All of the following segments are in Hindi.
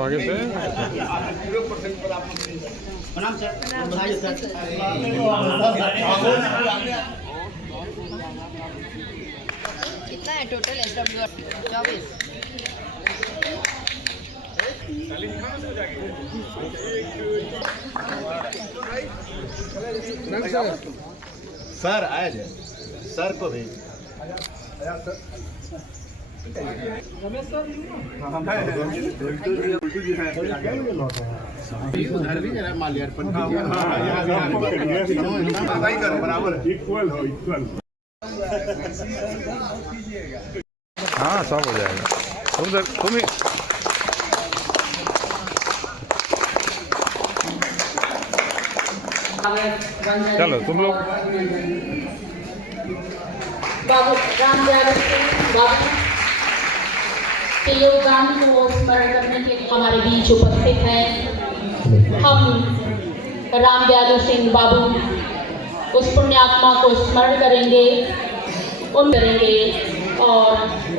आगे से कितना है टोटल SW 24? सर आए थे, सर को भी उधर भी जरा माल्यार्पण इक्वल हो इक्वल। हाँ सब हो जाएगा। तुम ही चलो तुम लोग बाबू रामदयाल बाबू के योगदान को स्मरण करने के लिए हमारे बीच उपस्थित हैं। हम रामदयाल सिंह बाबू उस पुण्यात्मा को स्मरण करेंगे और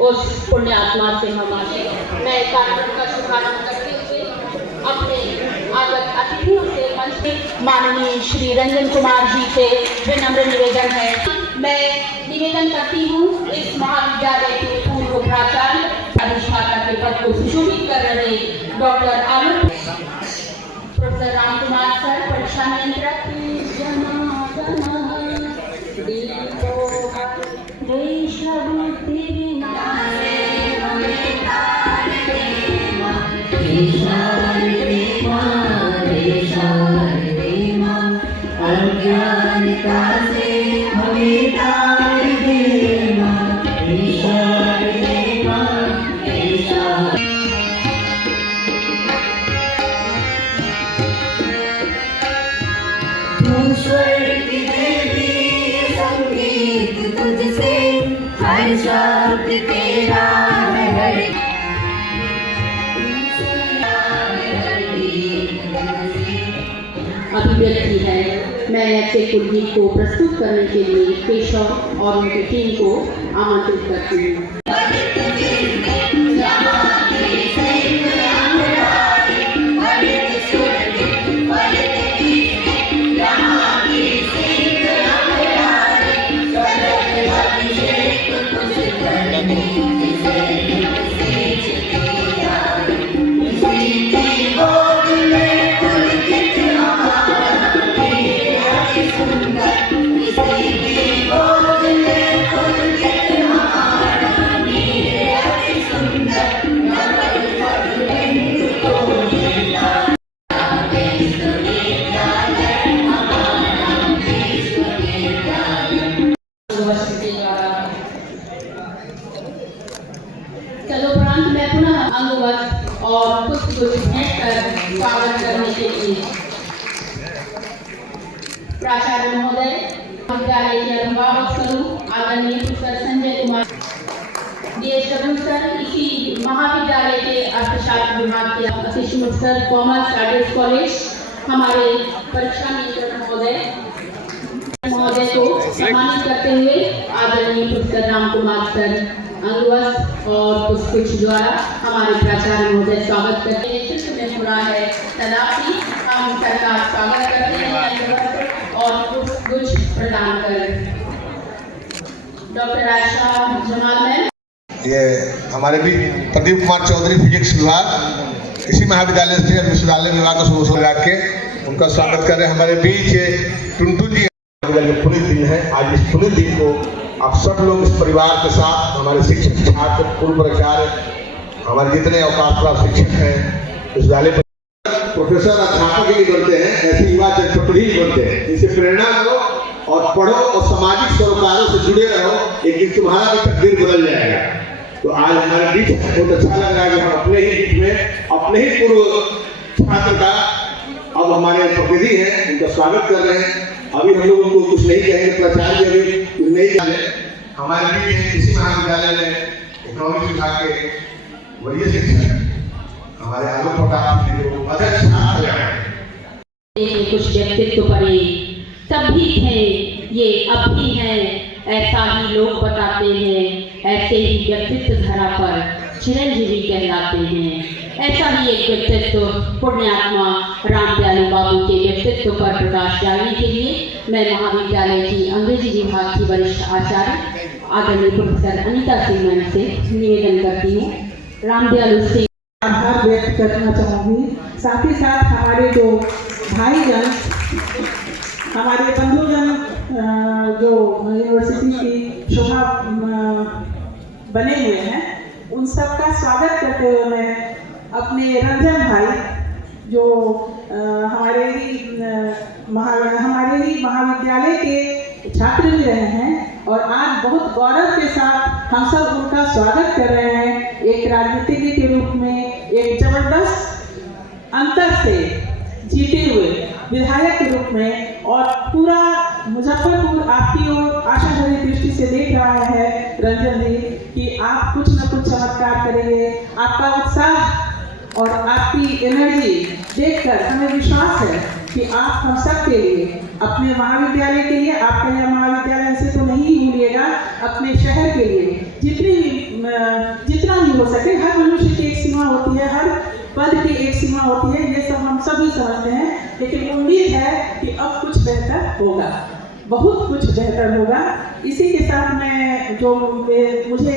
उस पुण्यात्मा से हमारे नए कार्यक्रम का शुभारंभ करते हुए अपने आगत अतिथियों से मंच में माननीय श्री रंजन कुमार जी से विनम्र निवेदन है। मैं निवेदन करती हूँ इस महाविद्यालय के पूर्व प्राचार्य अधिष्ठाता के पद को सुशोभित कर रहे डॉक्टर आलोक प्रोफेसर राम कुमार सर, परीक्षा नियंत्रक अभिव्यक्ति है। मैं ऐसे कुलदीप को प्रस्तुत करने के लिए केशव और उनकी टीम को आमंत्रित करती हूँ। तदुपरांत मैं पुनः अंगवस्त्र और पुष्प भेंट कर स्वागत करने के लिए प्राचार्य महोदय, विद्यालय के अभिभावक स्वरूप आदरणीय professor Sanjay Kumar DSW sir, इसी महाविद्यालय के अर्थशास्त्र विभाग के assistant sir, commerce studies college, हमारे परीक्षा नियंत्रक महोदय को सम्मानित करते हुए आदरणीय प्रोफेसर राम कुमार सर अंगवस्त्र और पुष्प द्वारा हमारे प्राचार्य महोदय स्वागत करते हैं। नेतृत्व में पूरा है तदापि हम सरकार स्वागत करते हैं अंगवस्त्र और पुष्प प्रदान कर। डॉक्टर आयशा जमाल मैम, ये हमारे भी प्रदीप कुमार चौधरी फिजिक्स विभाग, इसी महाविद्यालय से विश्वविद्यालय विभाग को शुरू के उनका स्वागत कर रहे हैं। हमारे बीच टुनटुन जी पुनित दिन है। आज इस पुनित दिन को आप सब लोग इस परिवार के साथ, हमारे शिक्षक छात्र पूर्व प्राचार्य, हमारे जितने अवकाश प्राप्त शिक्षक हैं विश्वविद्यालय प्रोफेसर अध्यापक ही बनते हैं, ऐसे युवा जनप्रतिनिधि ही बनते हैं। इनसे प्रेरणा लो और पढ़ो और सामाजिक सरोकारों से जुड़े रहो, एक दिन तुम्हारा भी तकदीर बदल जाएगा। तो आज हमारे बीच बहुत अच्छा लग रहा है कि हम अपने ही बीच में अपने ही पूर्व छात्र का अब हमारे प्रतिनिधि हैं, उनका स्वागत कर रहे हैं। अभी हम लोग उनको कुछ नहीं कहेंगे, प्राचार्य अभी कुछ नहीं जाने। हमारे बीच इसी महाविद्यालय में इकोनॉमिक्स विभाग के वरीय शिक्षक हमारे आलोक प्रकाश जो अध्यक्ष कुछ व्यक्तित्व परे तब भी थे, ये अब भी हैं, ऐसा ही लोग बताते हैं, ऐसे ही व्यक्तित्व धरा पर चिरंजीवी कहलाते हैं। ऐसा ही एक व्यक्तित्व पुण्यात्मा रामदयालु बाबू के व्यक्तित्व पर प्रकाश डालने के लिए मैं महाविद्यालय की अंग्रेजी विभाग की वरिष्ठ आचार्य आदरणीय प्रोफेसर अनीता सिंह मैम से निवेदन करती हूँ। रामदयालु से आभार व्यक्त करना चाहूँगी। साथ ही साथ हमारे जो भाईजन, हमारे बंधुजन जो यूनिवर्सिटी की शोभा बने हुए हैं, उन सबका स्वागत करते हुए मैं अपने रंजन भाई जो हमारे ही महाविद्यालय के छात्र भी रहे हैं और आज बहुत गौरव के साथ हम सब उनका स्वागत कर रहे हैं। एक राजनीतिज्ञ के रूप में एक जबरदस्त अंतर से जीते हुए विधायक के रूप में, और पूरा मुजफ्फरपुर आपकी ओर आशा भरी दृष्टि से देख रहा है रंजन जी कि आप कुछ न कुछ चमत्कार करेंगे। आपका उत्साह और आपकी एनर्जी देखकर हमें विश्वास है कि आप हम सब के लिए, अपने महाविद्यालय के लिए, आपके यहाँ महाविद्यालय से तो नहीं भूलिएगा, अपने शहर के लिए जितना भी हो सके। हर मनुष्य की एक सीमा होती है, हर पद की एक सीमा होती है, ये सब हम सभी समझते हैं, लेकिन उम्मीद है कि अब कुछ बेहतर होगा, बहुत कुछ बेहतर होगा। इसी के साथ मैं जो मुझे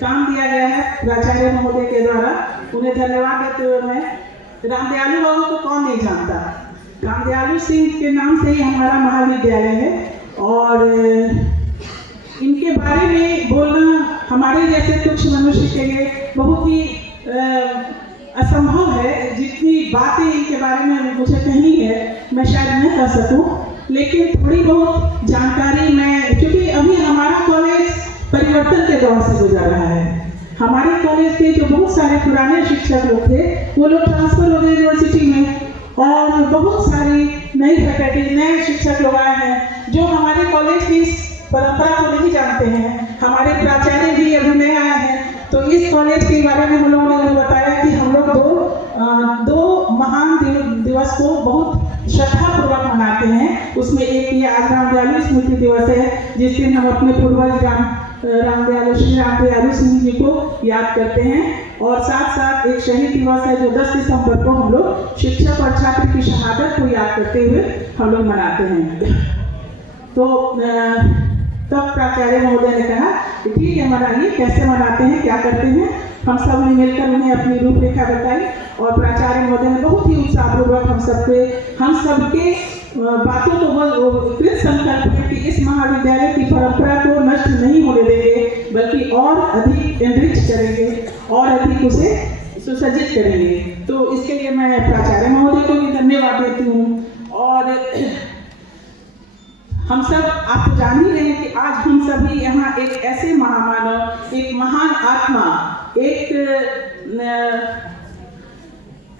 काम दिया गया है प्राचार्य महोदय के द्वारा, उन्हें धन्यवाद देते हुए मैं, रामदयालु बाबू को कौन नहीं जानता, रामदयालु सिंह के नाम से ही हमारा महाविद्यालय है, और इनके बारे में बोलना हमारे जैसे कुछ मनुष्य के लिए बहुत ही असंभव है। जितनी बातें इनके बारे में मुझे कहनी है मैं शायद न कर सकूं, लेकिन थोड़ी बहुत जानकारी मैं, क्योंकि अभी हमारा कॉलेज परिवर्तन के दौर से गुजर रहा है। हमारे कॉलेज के जो बहुत सारे पुराने शिक्षक लोग थे वो लोग ट्रांसफर हो गए यूनिवर्सिटी में, और बहुत सारी नई फैकल्टी, नए शिक्षक लोग आए हैं जो हमारे कॉलेज की परंपरा को नहीं जानते हैं। हमारे प्राचार्य भी अभी नए आए हैं, तो इस कॉलेज के बारे में हम लोगों ने बताया कि हम लोग दो महान दिवस को बहुत श्रद्धापूर्वक मनाते हैं। उसमें एक ये आज रामदयालु स्मृति दिवस है, जिस दिन हम अपने पूर्वज रामदयालु सिंह जी को याद करते हैं, और साथ साथ एक शहीद दिवस है जो 10 दिसंबर को हम लोग शिक्षक और छात्र की शहादत को याद करते हुए हम लोग मनाते हैं। तो तब प्राचार्य महोदय ने कहा कि ठीक है, मनाइए, कैसे मनाते हैं, क्या करते हैं। हम सब ने मिलकर उन्हें अपनी रूपरेखा बताई, और प्राचार्य महोदय ने बहुत ही उत्साहपूर्वक हम सबके बातों को कृत संकल्प है कि इस महाविद्यालय की परंपरा को नष्ट नहीं होने देंगे, बल्कि और अधिक एनरिच करेंगे और अधिक उसे सुसज्जित करेंगे। तो इसके लिए मैं प्राचार्य महोदय को भी धन्यवाद देती हूँ। और हम सब आप तो जान ही रहे हैं कि आज हम सभी यहाँ एक ऐसे महामानव, एक महान आत्मा, एक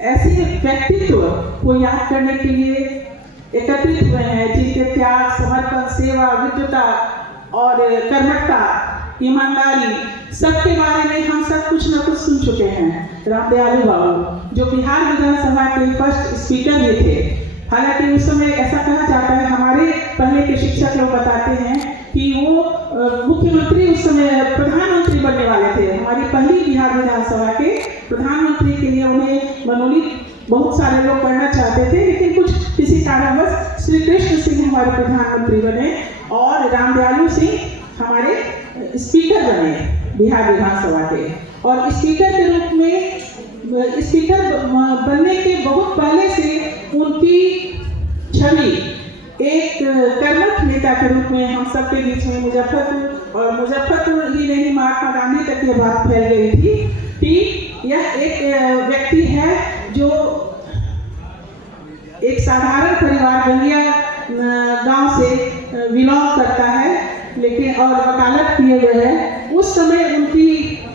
ऐसे व्यक्तित्व को याद करने के लिए एकत्रित हुए हैं जिनके त्याग, समर्पण, सेवा, विद्वता और कर्मठता, ईमानदारी सबके बारे में हम सब कुछ न कुछ सुन चुके हैं। रामदयालु बाबू जो बिहार विधानसभा के फर्स्ट स्पीकर भी थे, हालांकि उस समय ऐसा कहा जाता है, हमारे पहले के शिक्षक लोग बताते हैं कि वो मुख्यमंत्री, उस समय प्रधानमंत्री बनने वाले थे। हमारी पहली बिहार विधानसभा के प्रधानमंत्री के लिए उन्हें मनोनीत बहुत सारे लोग करना चाहते थे, लेकिन कुछ किसी कारणवश श्री कृष्ण सिंह हमारे प्रधानमंत्री बने और रामदयालु सिंह हमारे स्पीकर बने बिहार विधानसभा के। और स्पीकर के रूप में, स्पीकर बनने के बहुत पहले से उनकी छवि एक कर्मठ नेता के रूप में हम सबके बीच में मुजफ्फरपुर, और मुजफ्फरपुर ही नहीं महात्मा गांधी तक ये बात फैल गई थी कि यह एक व्यक्ति है जो एक साधारण परिवार गंगिया गांव से बिलोंग करता है, लेकिन और वकालत किए हुए है। उस समय उनकी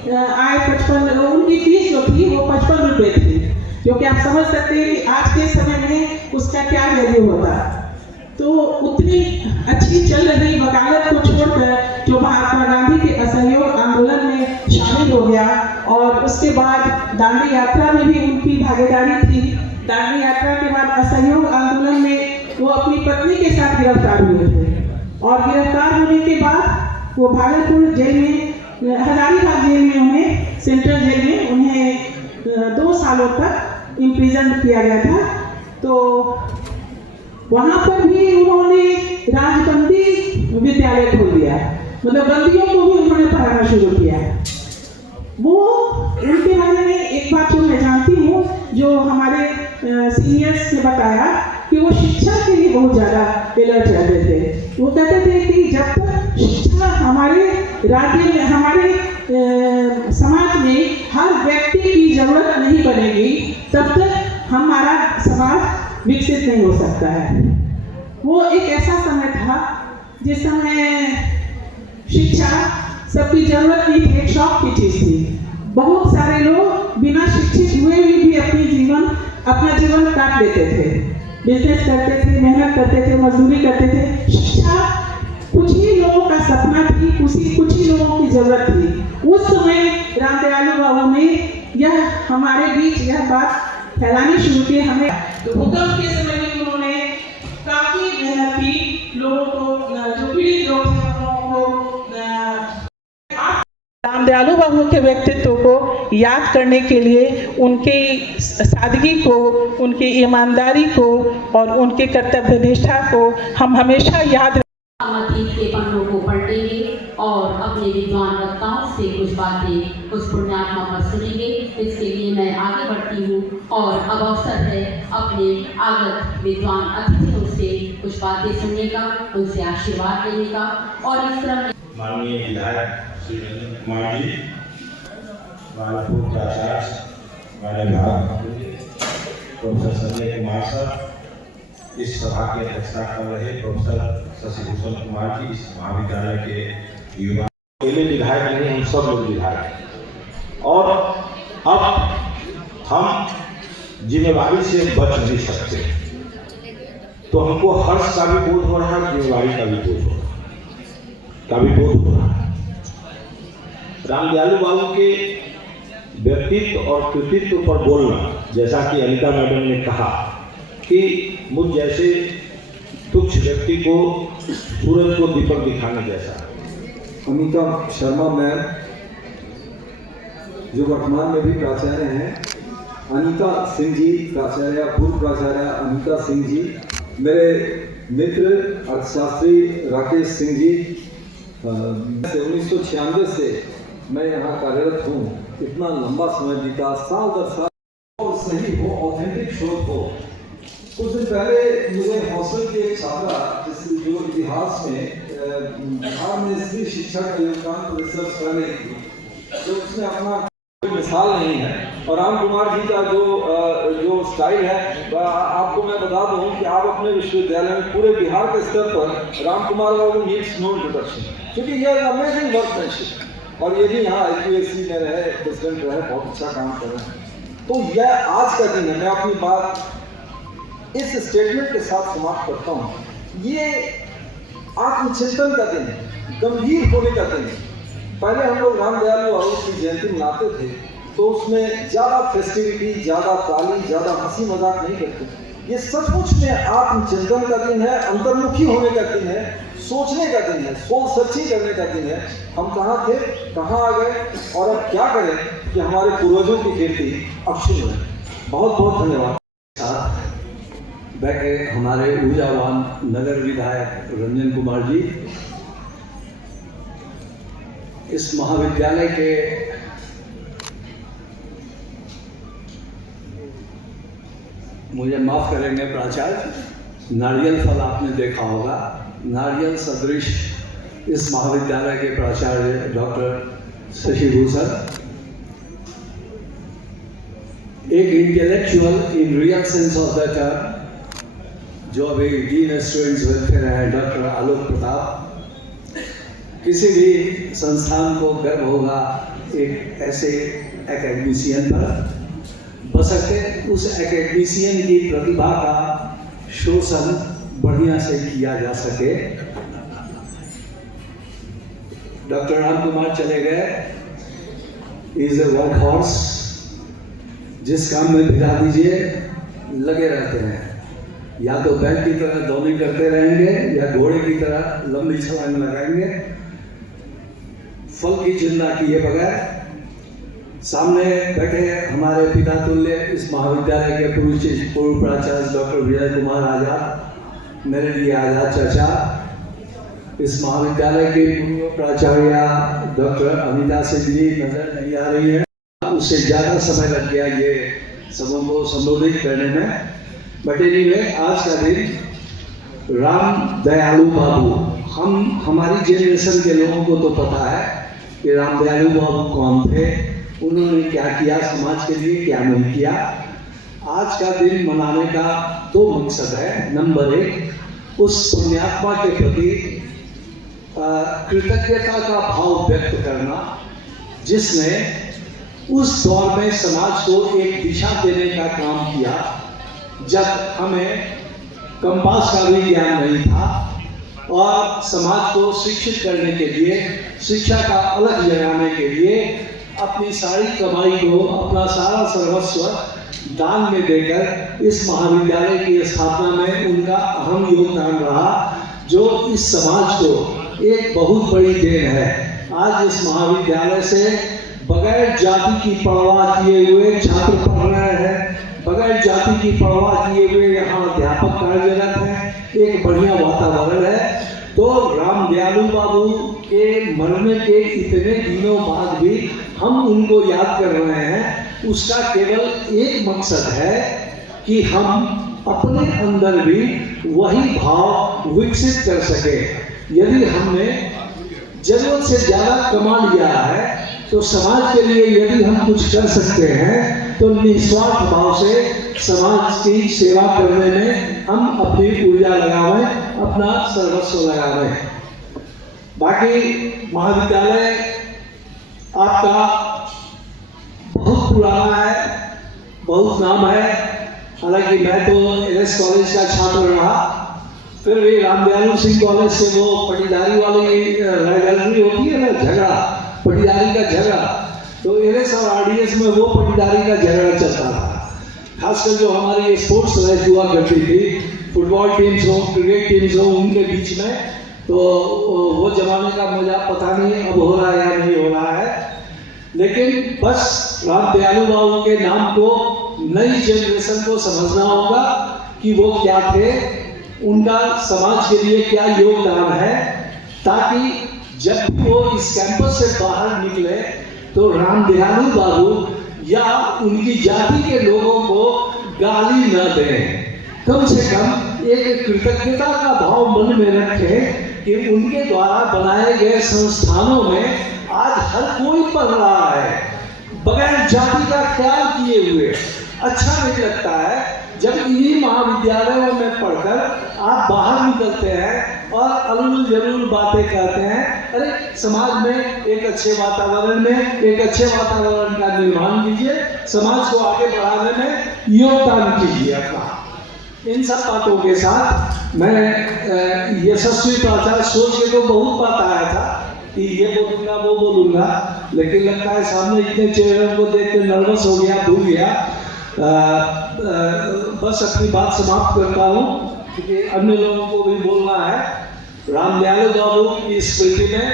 आय 55, उनकी फीस जो थी वो 55 रुपये थी, जो कि आप समझ सकते हैं कि आज के समय में उसका क्या वैल्यू होता। तो उतनी अच्छी चल रही वकालत को छोड़कर जो महात्मा गांधी के असहयोग आंदोलन में शामिल हो गया, और उसके बाद दांडी यात्रा में भी उनकी भागीदारी थी। दांडी यात्रा के बाद असहयोग आंदोलन में वो अपनी पत्नी के साथ गिरफ्तार हुए थे, और गिरफ्तार होने के बाद वो भागलपुर जेल में, हजारीबाग जेल में, उन्हें सेंट्रल जेल में उन्हें 2 सालों तक इम्प्रिजन किया गया था। तो वहाँ पर भी उन्होंने राजबंदी विद्यालय खोल दिया, मतलब बंदियों को भी उन्होंने पढ़ाना शुरू किया। वो उनके बारे में एक बात जो मैं जानती हूँ, जो हमारे सीनियर्स ने बताया कि वो शिक्षा के लिए बहुत ज़्यादा अलर्ट रहते थे। वो कहते थे कि जब तक शिक्षा हमारे राज्य में, हमारे समाज में हर व्यक्ति की जरूरत नहीं बनेगी, तब तक हमारा समाज विकसित नहीं हो सकता है। वो एक ऐसा समय था जिस समय शिक्षा सबकी जरूरत नहीं थी, एक शौक की चीज थी। बहुत सारे लोग बिना शिक्षित हुए भी अपना जीवन काट लेते थे, बिजनेस करते थे, मेहनत करते थे, मजदूरी करते थे। शिक्षा कुछ ही लोगों का सपना थी, कुछ ही लोगों की जरूरत थी। उस समय रामदयालु बाबू ने यह हमारे बीच यह बात फैलानी शुरू की। हमें तो भूकंप के समय में उन्होंने काफी मेहनत की, लोगों को जो पीड़ित लोग थे रामदयालु बाबू के व्यक्तित्व को याद करने के लिए, उनकी सादगी को, उनकी ईमानदारी को और उनके कर्तव्य निष्ठा को हम हमेशा याद अतीत के पन्नों को पलटेंगे और अपने विद्वान वक्ताओं से कुछ बातें, कुछ पुण्यात्मा पर सुनेंगे। इसके लिए मैं आगे बढ़ती हूँ और अब अवसर है अपने आगत विद्वान अतिथियों से कुछ बातें सुनने का, उनसे आशीर्वाद लेने का। और इस क्रम में माननीय विधायक श्री रंजन कुमार जी, माननीय पूर्व प्राचार्य माननीय प्रोफेसर संजय कुमार सर, इस सभा की अध्यक्षता कर रहे प्रोफेसर शशिभूषण कुमार जी, इस महाविद्यालय के युवा, पहले विधायक नहीं, हम सब लोग विधायक हैं। और अब हम जिम्मेवारी से बच नहीं सकते, तो हमको हर्ष का भी बोध हो रहा है, जिम्मेवारी का भी बोध हो रहा है। रामदयालु बाबू के व्यक्तित्व और कृतित्व पर बोलना, जैसा कि अनिता मैडम ने कहा कि मुझ जैसे तुच्छ व्यक्ति को सूरज को दीपक दिखाने जैसा। अमिता शर्मा मैम जो वर्तमान में भी प्राचार्य हैं, अनीता सिंह जी प्राचार्य, पूर्व प्राचार्य अनीता सिंह जी, मेरे मित्र अर्थशास्त्री राकेश सिंह जी, 1996 से मैं यहाँ कार्यरत हूँ। इतना लंबा समय बीता, साल दर साल, और सही हो, ऑथेंटिक शोध हो। कुछ दिन पहले मुझे हॉस्टल की एक छात्रा, जो इतिहास में बिहार में स्त्री शिक्षा का योगदान को रिसर्च कर रही थी, तो उसने अपना कोई मिसाल नहीं है। और राम कुमार जी का जो स्टाइल है, आपको मैं बता दूं कि आप अपने विश्वविद्यालय में पूरे बिहार के स्तर पर राम कुमार बाबू नीड्स नो इंट्रोडक्शन, क्योंकि यह अमेजिंग वर्कमैनशिप, और ये भी यहाँ IQAC में रहे, प्रेसिडेंट रहे, बहुत अच्छा काम कर रहे हैं। तो यह आज का दिन है। मैं अपनी बात इस स्टेटमेंट के साथ समाप्त करता हूँ। ये आत्मचिंतन का दिन है, गंभीर होने का दिन है। पहले हम लोग रामदयालु बाबू की जयंती मनाते थे, तो उसमें ज़्यादा फेस्टिविटी, ज़्यादा ताली, ज़्यादा हंसी मजाक नहीं करते। ये सचमुच में आत्मचिंतन का दिन है, अंतर्मुखी होने का दिन है, सोचने का दिन है, सोल सर्चिंग करने का दिन है। हम कहाँ थे, कहाँ आ गए, और अब क्या करें कि हमारे पूर्वजों की कीर्ति अक्षुण्ण रहे। बहुत बहुत धन्यवाद। बैठे हमारे ऊर्जावान नगर विधायक रंजन कुमार जी, इस महाविद्यालय के मुझे माफ करेंगे प्राचार्य, नारियल फल आपने देखा होगा, नारियल सदृश इस महाविद्यालय के प्राचार्य डॉक्टर शशिभूषण, एक intellectual in real sense of the term, जो अभी डीन स्टूडेंट्स वेलफेयर है, डॉक्टर आलोक प्रताप। किसी भी संस्थान को गर्व होगा एक ऐसे एकेडमिशियन पर, बशर्ते उस एकेडमिशियन की प्रतिभा का शोषण बढ़िया से किया जा सके। डॉक्टर राम कुमार चले गए, इज ए वर्क हॉर्स, जिस काम में भिड़ा दीजिए लगे रहते हैं, या तो बैल की तरह दौड़े करते रहेंगे या घोड़े की तरह लंबी छलांग लगाएंगे। फल की चिंता किए बगैर सामने बैठे हमारे पिता तुल्य इस महाविद्यालय के पूर्व प्राचार्य डॉक्टर विजय कुमार आजाद, मेरे लिए आजाद चाचा, इस महाविद्यालय के पूर्व प्राचार्य डॉक्टर अमिता सिंह जी नजर नहीं आ रही है, उससे ज़्यादा समय लग गया ये सबों को संबोधित करने में। बट एनीवे, आज का दिन राम दयालु बाबू, हमारी जनरेशन के लोगों को तो पता है कि राम दयालु बाबू कौन थे, उन्होंने क्या किया समाज के लिए, क्या नहीं किया। आज का दिन मनाने का दो मकसद है। नंबर एक, उस पुण्यात्मा के प्रति कृतज्ञता का भाव व्यक्त करना, जिसने उस दौर में समाज को एक दिशा देने का काम किया जब हमें कंपास का भी ज्ञान नहीं था, और समाज को शिक्षित करने के लिए, शिक्षा का अलग जगाने के लिए अपनी सारी कमाई को, अपना सारा सर्वस्व दान में देकर इस महाविद्यालय की स्थापना में उनका अहम योगदान रहा, जो इस समाज को एक बहुत बड़ी देन है। आज इस महाविद्यालय से बगैर जाति की परवाह किए हुए छात्र पढ़ रहे हैं, बगैर जाति की परवाह किए हुए यहाँ अध्यापक कार्यरत हैं, एक बढ़िया वातावरण है। तो राम दयालु बाबू के मरने के इतने दिनों बाद भी हम उनको याद कर रहे हैं। उसका केवल एक मकसद है कि हम अपने अंदर भी वही भाव विकसित कर सके। यदि हमने जरूरत से ज़्यादा कमा लिया है तो समाज के लिए यदि हम कुछ कर सकते हैं तो निस्वार्थ भाव से समाज की सेवा करने में हम अपनी ऊर्जा लगावें, अपना सर्वस्व लगावें। बाकी महाविद्यालय आपका बहुत पुराना है, बहुत नाम है। हालांकि मैं तो एलएस कॉलेज का छात्र रहा, फिर भी राम दयालु सिंह कॉलेज से वो पटीदारी वाली राइवलरी होती है ना, झगड़ा, पटीदारी का झगड़ा, तो एलएस और आरडीएस में वो पटीदारी का झगड़ा चलता था। खासकर जो हमारी स्पोर्ट्स मैच हुआ करती थी, फुटबॉल टीम्स हो, क्रिकेट टीम्स हो, उनके बीच में, तो वो जमाने का मुझे पता नहीं अब हो रहा है या नहीं हो रहा है। लेकिन बस राम दयालु बाबू के नाम को नई जनरेशन को समझना होगा कि वो क्या थे, उनका समाज के लिए क्या योगदान है, ताकि जब वो इस कैंपस से बाहर निकले तो राम दयालु बाबू या उनकी जाति के लोगों को गाली न दें। कम से कम एक कृतज्ञता का भाव मन में रखें कि उनके द्वारा बनाए गए संस्थानों में आज हर कोई पढ़ रहा है बगैर जाति का ख्याल किए हुए। अच्छा नहीं लगता है जब इन्हीं महाविद्यालयों में पढ़कर आप बाहर निकलते हैं और अलूल जरूल बातें करते हैं। अरे समाज में एक अच्छे वातावरण में एक अच्छे वातावरण का निर्माण कीजिए, समाज को आगे बढ़ाने में योगदान कीजिए अपना। इन सब बातों के साथ मैं यशस्वी प्राचार्य सोच के तो बहुत बात आया था कि ये बोलूँगा वो बोलूँगा, लेकिन लगता है सामने इतने चेहरों को देख के नर्वस हो गया, भूल गया। बस अपनी बात समाप्त करता हूँ क्योंकि अन्य लोगों को भी बोलना है। राम दयालु बाबू की स्मृति में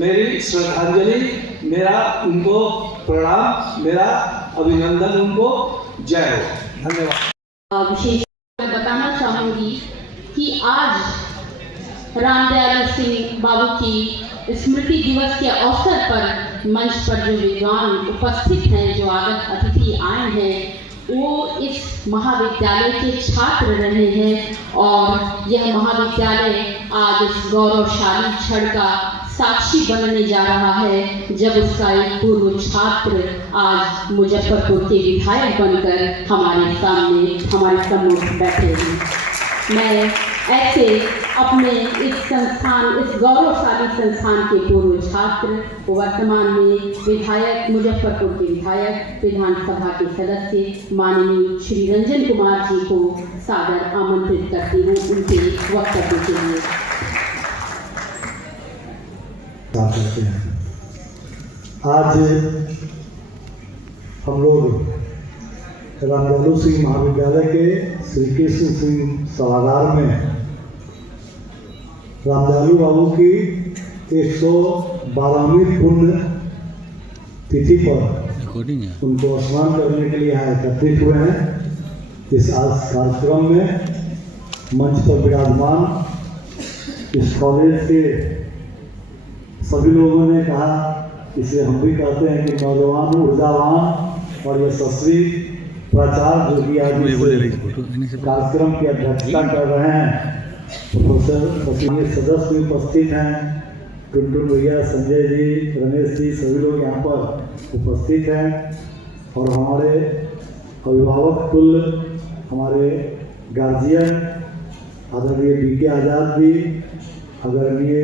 मेरी श्रद्धांजलि, मेरा उनको प्रणाम, मेरा अभिनंदन उनको। जय हो, धन्यवाद। विशेष बताना चाहूँगी कि आज राम दयालु सिंह बाबू की स्मृति दिवस के अवसर पर मंच पर जो विद्वान उपस्थित हैं, जो आगत अतिथि आए हैं, वो इस महाविद्यालय के छात्र रहे हैं और यह महाविद्यालय आज इस गौरवशाली क्षण का साक्षी बनने जा रहा है जब उसका एक पूर्व छात्र आज मुजफ्फरपुर के विधायक बनकर हमारे सामने, हमारे सम्मुख बैठे हैं। मैं ऐसे अपने इस संस्थान, इस गौरवशाली संस्थान के पूर्व छात्र, वर्तमान में विधायक, मुजफ्फरपुर के विधायक, विधानसभा के सदस्य माननीय श्री रंजन कुमार जी को सादर आमंत्रित करती हूँ उनके वक्तव्य के लिए। आज हम लोग राम दयालु सिंह महाविद्यालय के श्री कृष्ण सिंह सभागार में राम दयालु बाबू की 112वीं पुण्य तिथि पर रिकॉर्डिंग है। उनको स्मरण करने के लिए यहाँ एकत्रित हुए हैं। इस आज कार्यक्रम में मंच पर विराजमान इस कॉलेज के सभी लोगों ने कहा, इसे हम भी कहते हैं कि नौजवान, ऊर्जावान और यशस्वी प्राचार्य जो कि आज इस कार्यक्रम की अध्यक्षता कर रहे हैं, प्रोफेसर सचिव सदस्य भी उपस्थित हैं, टुनटुन भैया, संजय जी, रमेश जी, सभी लोग यहाँ पर उपस्थित हैं और हमारे अभिभावक कुल, हमारे गार्जियन आदरणीय BK आज़ाद जी, आदरणीय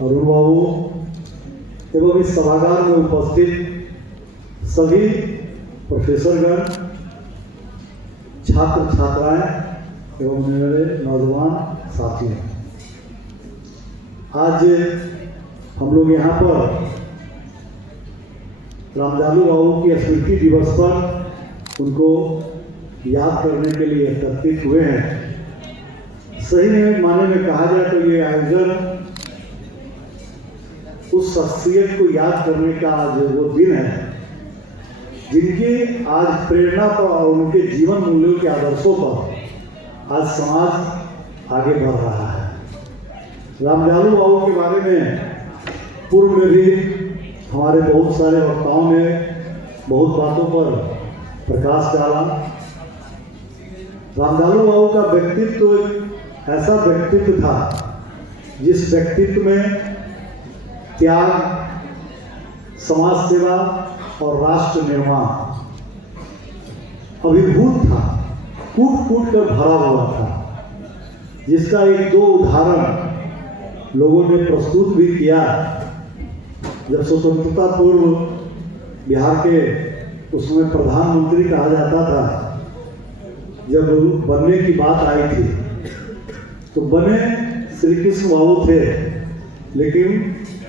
अरुण बाबू एवं इस सभागार में उपस्थित सभी प्रोफेसरगण, छात्र छात्राएं एवं मेरे नौजवान साथी हैं। आज हम लोग यहाँ पर रामजालू बाबू की स्मृति दिवस पर उनको याद करने के लिए एकत्रित हुए हैं। सही में माने में कहा जाए तो ये आयोजन उस शख्सियत को याद करने का आज वो दिन है जिनकी आज प्रेरणा पर और उनके जीवन मूल्यों के आदर्शों पर आज समाज आगे बढ़ रहा है। रामजालू बाबू के बारे में पूर्व में भी हमारे बहुत सारे वक्ताओं ने बहुत बातों पर प्रकाश डाला। रामजालू बाबू का व्यक्तित्व एक ऐसा व्यक्तित्व था जिस व्यक्तित्व में त्याग, समाज सेवा और राष्ट्र निर्माण अभिभूत था, कूट कूट कर भरा हुआ था, जिसका एक दो उदाहरण लोगों ने प्रस्तुत भी किया। जब स्वतंत्रता पूर्व बिहार के उसमें प्रधानमंत्री कहा जाता था, जब बनने की बात आई थी तो बने श्री कृष्ण बाबू थे, लेकिन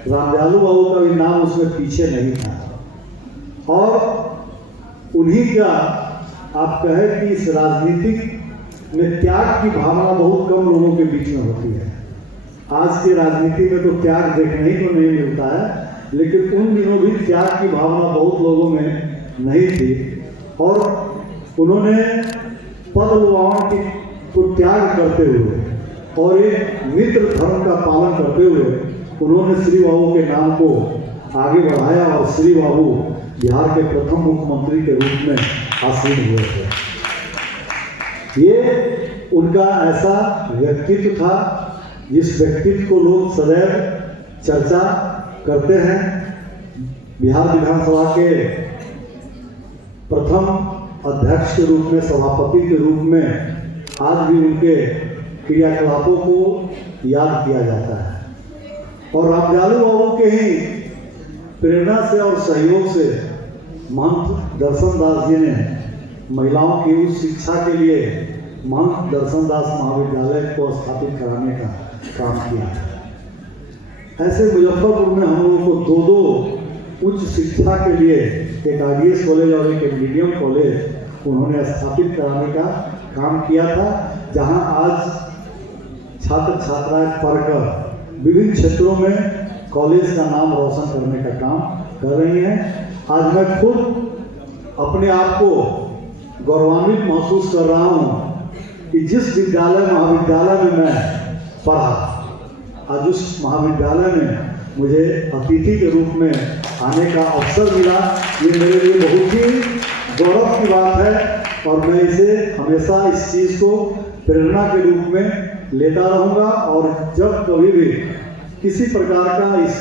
रामजालू बाबू का भी नाम उसमें पीछे नहीं था। और उन्हीं का आप कहें कि इस राजनीतिक में त्याग की भावना बहुत कम लोगों के बीच में होती है। आज की राजनीति में तो त्याग देखने ही को नहीं मिलता है, लेकिन उन दिनों भी त्याग की भावना बहुत लोगों में नहीं थी और उन्होंने पद विवाह को त्याग करते हुए और एक मित्र धर्म का पालन करते हुए उन्होंने श्री बाबू के नाम को आगे बढ़ाया और श्री बाबू बिहार के प्रथम मुख्यमंत्री के रूप में आसीन हुए थे। ये उनका ऐसा व्यक्तित्व था जिस व्यक्तित्व को लोग सदैव चर्चा करते हैं। बिहार विधानसभा के प्रथम अध्यक्ष के रूप में, सभापति के रूप में आज भी उनके क्रियाकलापों को याद किया जाता है। और रामजालू बाबू के ही प्रेरणा से और सहयोग से महंत दर्शन दास जी ने महिलाओं की उच्च शिक्षा के लिए महंत दर्शन दास महाविद्यालय को स्थापित कराने का काम किया। ऐसे मुजफ्फरपुर में हम लोगों को दो दो उच्च शिक्षा के लिए एक IDS कॉलेज और एक मीडियम कॉलेज उन्होंने स्थापित कराने का काम किया था, जहां आज छात्र छात्राएं पढ़कर विभिन्न क्षेत्रों में कॉलेज का नाम रोशन करने का काम कर रही हैं। आज मैं खुद अपने आप को गौरवान्वित महसूस कर रहा हूँ कि जिस विद्यालय महाविद्यालय में मैं पढ़ा, आज उस महाविद्यालय में मुझे अतिथि के रूप में आने का अवसर मिला। ये मेरे लिए बहुत ही गौरव की बात है और मैं इसे हमेशा इस चीज़ को प्रेरणा के रूप में लेता रहूँगा। और जब कभी भी किसी प्रकार का इस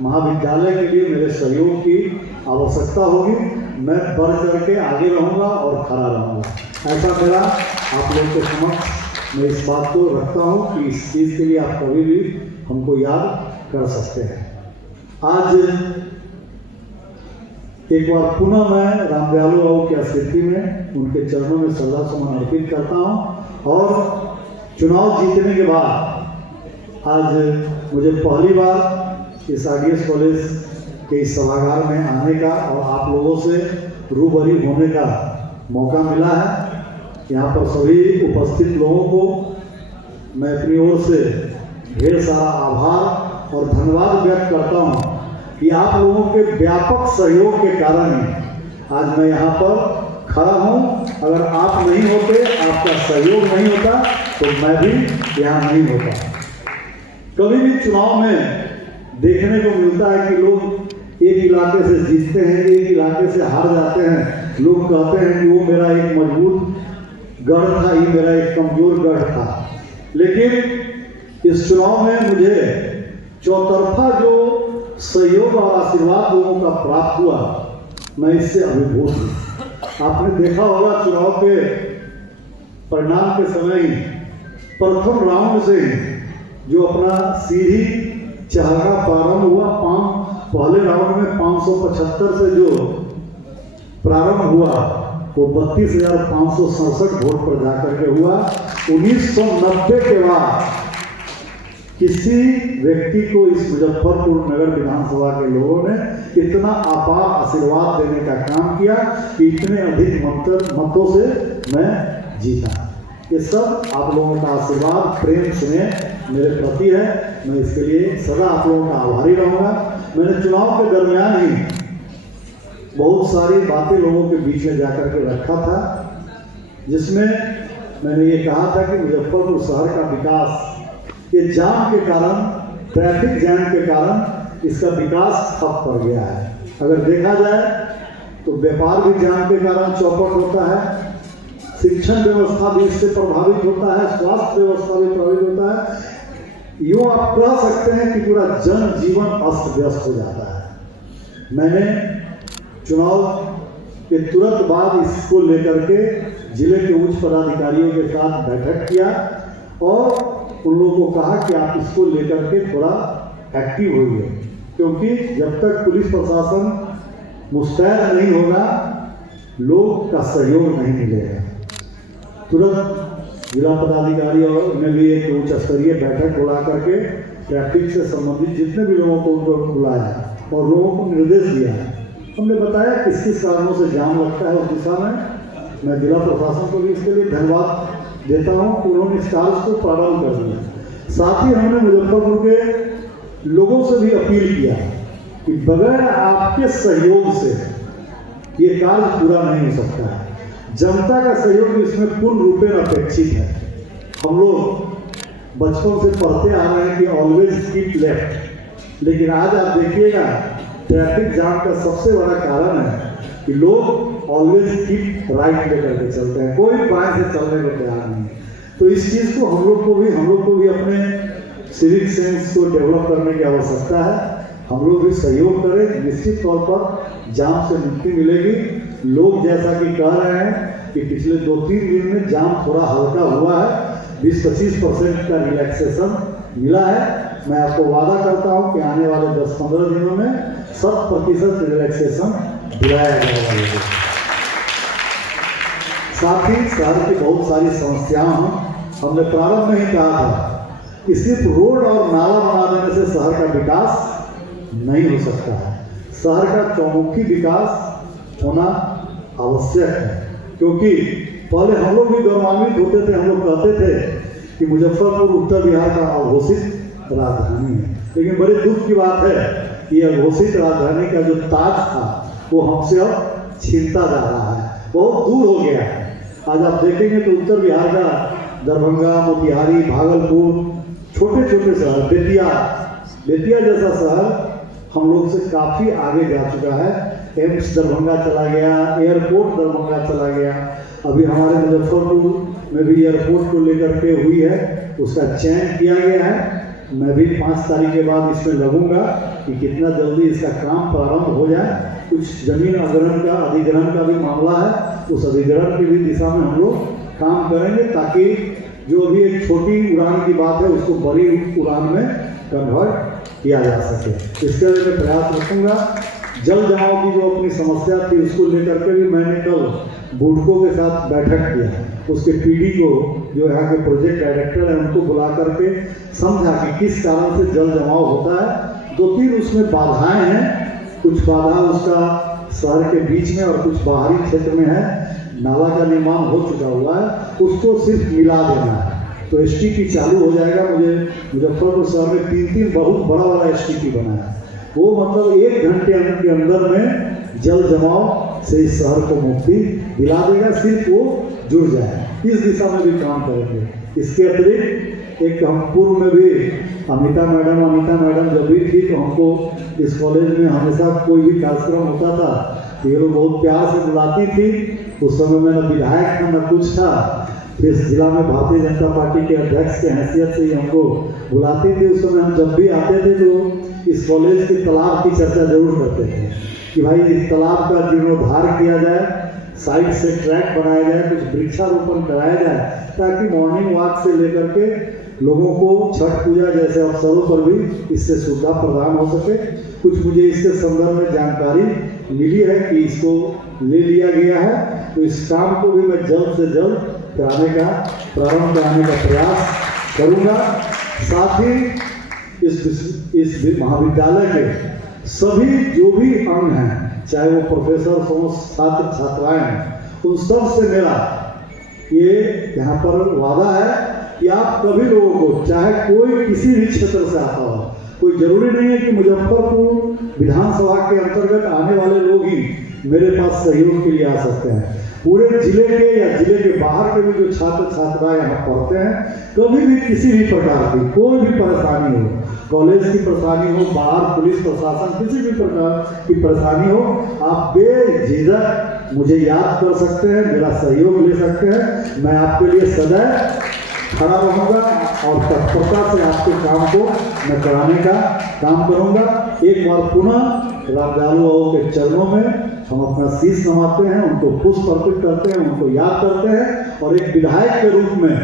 महाविद्यालय के लिए मेरे सहयोग की आवश्यकता होगी, मैं बढ़ चढ़ के आगे रहूँगा और खड़ा रहूँगा। ऐसा मेरा आप लोग के समक्ष मैं इस बात को रखता हूँ कि इस चीज़ के लिए आप कभी भी हमको याद कर सकते हैं। आज एक बार पुनः मैं रामजालू बाबू की स्मृति में उनके चरणों में श्रद्धा सुमन अर्पित करता हूँ। और चुनाव जीतने के बाद आज मुझे पहली बार इस IDS कॉलेज के इस सभागार में आने का और आप लोगों से रूबरू होने का मौका मिला है। यहाँ पर सभी उपस्थित लोगों को मैं अपनी ओर से ढेर सारा आभार और धन्यवाद व्यक्त करता हूँ कि आप लोगों के व्यापक सहयोग के कारण आज मैं यहाँ पर खड़ा हूँ। अगर आप नहीं होते, आपका सहयोग नहीं होता, तो मैं भी यहाँ नहीं होता। कभी भी चुनाव में देखने को मिलता है कि लोग एक इलाके से जीतते हैं, एक इलाके से हार जाते हैं। लोग कहते हैं कि वो मेरा एक मजबूत गढ़ था, ये मेरा एक कमजोर गढ़ था। लेकिन इस चुनाव में मुझे चौतरफा जो सहयोग और आशीर्वाद लोगों का प्राप्त हुआ, मैं इससे अभिभूत हूँ। आपने देखा होगा चुनाव के परिणाम के समय ही प्रथम राउंड से जो अपना सीढ़ी चढ़ना प्रारंभ हुआ, पहले राउंड में 575 से जो प्रारंभ हुआ वो 32,567 वोट पर जाकर के हुआ। 1990 के बाद किसी व्यक्ति को इस मुजफ्फरपुर नगर विधानसभा के लोगों ने इतना अपार आशीर्वाद देने का काम किया कि इतने अधिक मतों से मैं जीता। ये सब आप लोगों का आशीर्वाद, प्रेम, स्नेह मेरे प्रति है। मैं इसके लिए सदा आप लोगों का आभारी रहूँगा। मैंने चुनाव के दरमियान ही बहुत सारी बातें लोगों के बीच में जाकर के रखा था, जिसमें मैंने ये कहा था कि मुजफ्फरपुर शहर का विकास ये जाम के कारण, ट्रैफिक जैम के कारण इसका विकास ठप पड़ गया है। अगर देखा जाए तो व्यापार भी जाम के कारण चौपट होता है, शिक्षण व्यवस्था भी इससे प्रभावित होता है, स्वास्थ्य व्यवस्था भी प्रभावित होता है। यूँ आप कह सकते हैं कि पूरा जनजीवन अस्त व्यस्त हो जाता है। मैंने चुनाव के तुरंत बाद इसको लेकर के जिले के उच्च पदाधिकारियों के साथ बैठक किया और उन लोगों को कहा कि आप इसको लेकर के थोड़ा एक्टिव होइए, क्योंकि जब तक पुलिस प्रशासन मुस्तैद नहीं होगा, लोग का सहयोग नहीं मिलेगा। तुरंत जिला पदाधिकारी और ने भी एक उच्च स्तरीय बैठक बुला करके ट्रैफिक से संबंधित जितने भी लोगों को उनको बुलाया और लोगों को निर्देश दिया। हमने बताया किस किस कारणों से जाम लगता है उस दिशा में। मैं जिला प्रशासन को भी इसके लिए धन्यवाद देता हूँ कि उन्होंने इस कार्य को प्रारंभ कर दिया। साथ ही हमने मुजफ्फरपुर के लोगों से भी अपील किया कि बगैर आपके सहयोग से ये कार्य पूरा नहीं हो सकता है। जनता का सहयोग इसमें पूर्ण रूपेण अपेक्षित है। हम लोग बचपन से पढ़ते आ रहे हैं कि ऑलवेज कीप लेफ्ट, लेकिन आज आप देखिएगा ट्रैफिक जाम का सबसे बड़ा कारण है कि लोग ऑलवेज कीप राइट लेकर के चलते हैं, कोई बाएं से चलने को तैयार नहीं। तो इस चीज़ को हम लोग को भी अपने सिविक सेंस को डेवलप करने की आवश्यकता है। हम लोग भी सहयोग करें, निश्चित तौर पर जाम से मुक्ति मिलेगी। लोग जैसा कि कह रहे हैं कि पिछले 2-3 दिन में जाम थोड़ा हल्का हुआ है, 20-25% का रिलैक्सेशन मिला है। मैं आपको वादा करता हूं कि आने वाले 10-15 दिनों में 100% रिलैक्सेशन दिलाया जाएगा। साथ ही शहर की बहुत सारी समस्याएं हमने प्रारंभ में ही कहा था कि सिर्फ रोड और नाला बना देने से शहर का विकास नहीं हो सकता है। शहर का चौमुखी विकास होना आवश्यक है, क्योंकि पहले हम लोग भी गौरवान्वित होते थे। हम लोग कहते थे कि मुजफ्फरपुर उत्तर बिहार का अघोषित राजधानी है, लेकिन बड़े दुख की बात है कि अघोषित राजधानी का जो ताज था वो हमसे अब छीनता जा रहा है, बहुत दूर हो गया है। आज आप देखेंगे तो उत्तर बिहार का दरभंगा, मोतिहारी, भागलपुर, छोटे छोटे शहर, बेतिया जैसा शहर हम लोग से काफ़ी आगे जा चुका है। एम्स दरभंगा चला गया, एयरपोर्ट दरभंगा चला गया। अभी हमारे मुजफ्फरपुर में भी एयरपोर्ट को लेकर के हुई है, उसका चयन किया गया है। मैं भी 5 तारीख के बाद इसमें लगूंगा कि कितना जल्दी इसका काम प्रारंभ हो जाए। कुछ जमीन अधिग्रहण का भी मामला है, उस अधिग्रहण की भी दिशा में हम लोग काम करेंगे, ताकि जो अभी एक छोटी उड़ान की बात है उसको बड़ी उड़ान में कन्वर्ट किया जा सके। इसके लिए मैं प्रयास रखूंगा। जल जमाव की जो अपनी समस्या थी उसको लेकर के भी मैंने कल बूढ़कों के साथ बैठक किया। उसके पीडी को, जो यहाँ के प्रोजेक्ट डायरेक्टर हैं, उनको बुला करके समझा कि किस कारण से जल जमाव होता है। 2-3 उसमें बाधाएं हैं, कुछ बाधा उसका शहर के बीच में और कुछ बाहरी क्षेत्र में है। नाला का निर्माण हो चुका हुआ है, उसको सिर्फ मिला देना है तो एसटीपी चालू हो जाएगा। मुझे मुजफ्फरपुर शहर में 3 बहुत बड़ा एसटीपी बना है, वो मतलब 1 घंटे के अंदर में जल जमाव से इस शहर को मुक्ति दिला देगा, सिर्फ वो जुड़ जाए। इस दिशा में भी काम करेंगे। इसके अतिरिक्त एक हम पूर्व में भी अमिता मैडम जब भी थी तो हमको इस कॉलेज में हमेशा कोई भी कार्यक्रम होता था ये लोग बहुत प्यार से बुलाती थी। उस समय मैं न विधायक था न कुछ था, फिर जिला में भारतीय जनता पार्टी के अध्यक्ष के हैसियत से ही हमको बुलाती थी। उस समय हम जब भी आते थे तो इस कॉलेज के तालाब की चर्चा जरूर करते थे कि भाई इस तालाब का जीर्णोद्धार किया जाए, साइड से ट्रैक बनाया जाए, कुछ वृक्षारोपण कराया जाए, ताकि मॉर्निंग वॉक से लेकर के लोगों को छठ पूजा जैसे अवसरों पर भी इससे सुविधा प्रदान हो सके। कुछ मुझे इसके संदर्भ में जानकारी मिली है कि इसको ले लिया गया है, तो इस काम को भी मैं जल्द से जल्द प्रारंभ कराने का प्रयास करूंगा। साथ ही इस महाविद्यालय के सभी जो भी अंग हैं, चाहे वो प्रोफेसर हो, छात्र छात्राएं हैं, उन सब से मेरा ये यहाँ पर वादा है कि आप सभी लोगों को, चाहे कोई किसी भी क्षेत्र से आता हो, कोई जरूरी नहीं है कि मुजफ्फरपुर विधानसभा के अंतर्गत आने वाले लोग ही मेरे पास सहयोग के लिए आ सकते हैं। पूरे जिले के या जिले के बाहर के भी जो छात्र छात्राएं यहाँ पढ़ते हैं, कभी भी किसी भी प्रकार की कोई भी परेशानी हो, कॉलेज की परेशानी हो, बाहर पुलिस प्रशासन किसी भी प्रकार की परेशानी हो, आप बेझिझक मुझे याद कर सकते हैं, मेरा सहयोग ले सकते हैं। मैं आपके लिए सदैव खड़ा रहूँगा और तत्परता से आपके काम को मैं कराने का काम करूँगा। एक बार पुनः रामजालू बाबू के चरणों में हम अपना शीश नवाते हैं, उनको पुष्प अर्पित करते हैं, उनको याद करते हैं और एक विधायक के रूप में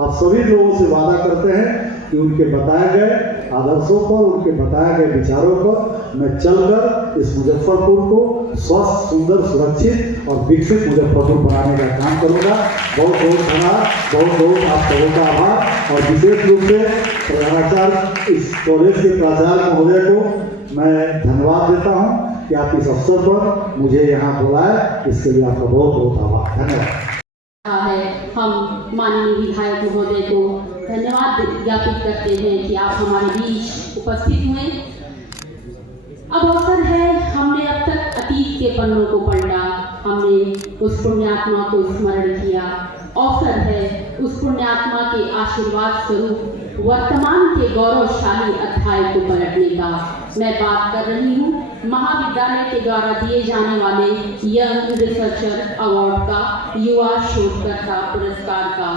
आप सभी लोगों से वादा करते हैं कि उनके बताए गए आदर्शों पर, उनके बताए गए विचारों पर मैं चलकर इस मुजफ्फरपुर को स्वस्थ, सुंदर, सुरक्षित और विकसित मुजफ्फरपुर बनाने का काम करूंगा। बहुत बहुत धन्यवाद, बहुत बहुत आप सबों का आभार और विशेष रूप से प्रधानाचार्य इस कॉलेज के प्राचार्य महोदय को मैं धन्यवाद देता हूं कि आप इस अवसर पर मुझे यहाँ बुलाए, इसके लिए आपका बहुत बहुत आभार। धन्यवाद। हम माननीय विधायक महोदय को धन्यवाद ज्ञापित करते हैं कि आप हमारे बीच उपस्थित हुए। अब अवसर है, हमने अब तक अतीत के पन्नों को पलटा, हमने उस पुण्यात्मा को स्मरण किया। अवसर है उस पुण्यात्मा के आशीर्वाद स्वरूप वर्तमान के गौरवशाली अध्याय को पलटने का। मैं बात कर रही हूँ महाविद्यालय के द्वारा दिए जाने वाले यंग रिसर्चर अवार्ड का, युवा शोधकर्ता पुरस्कार का।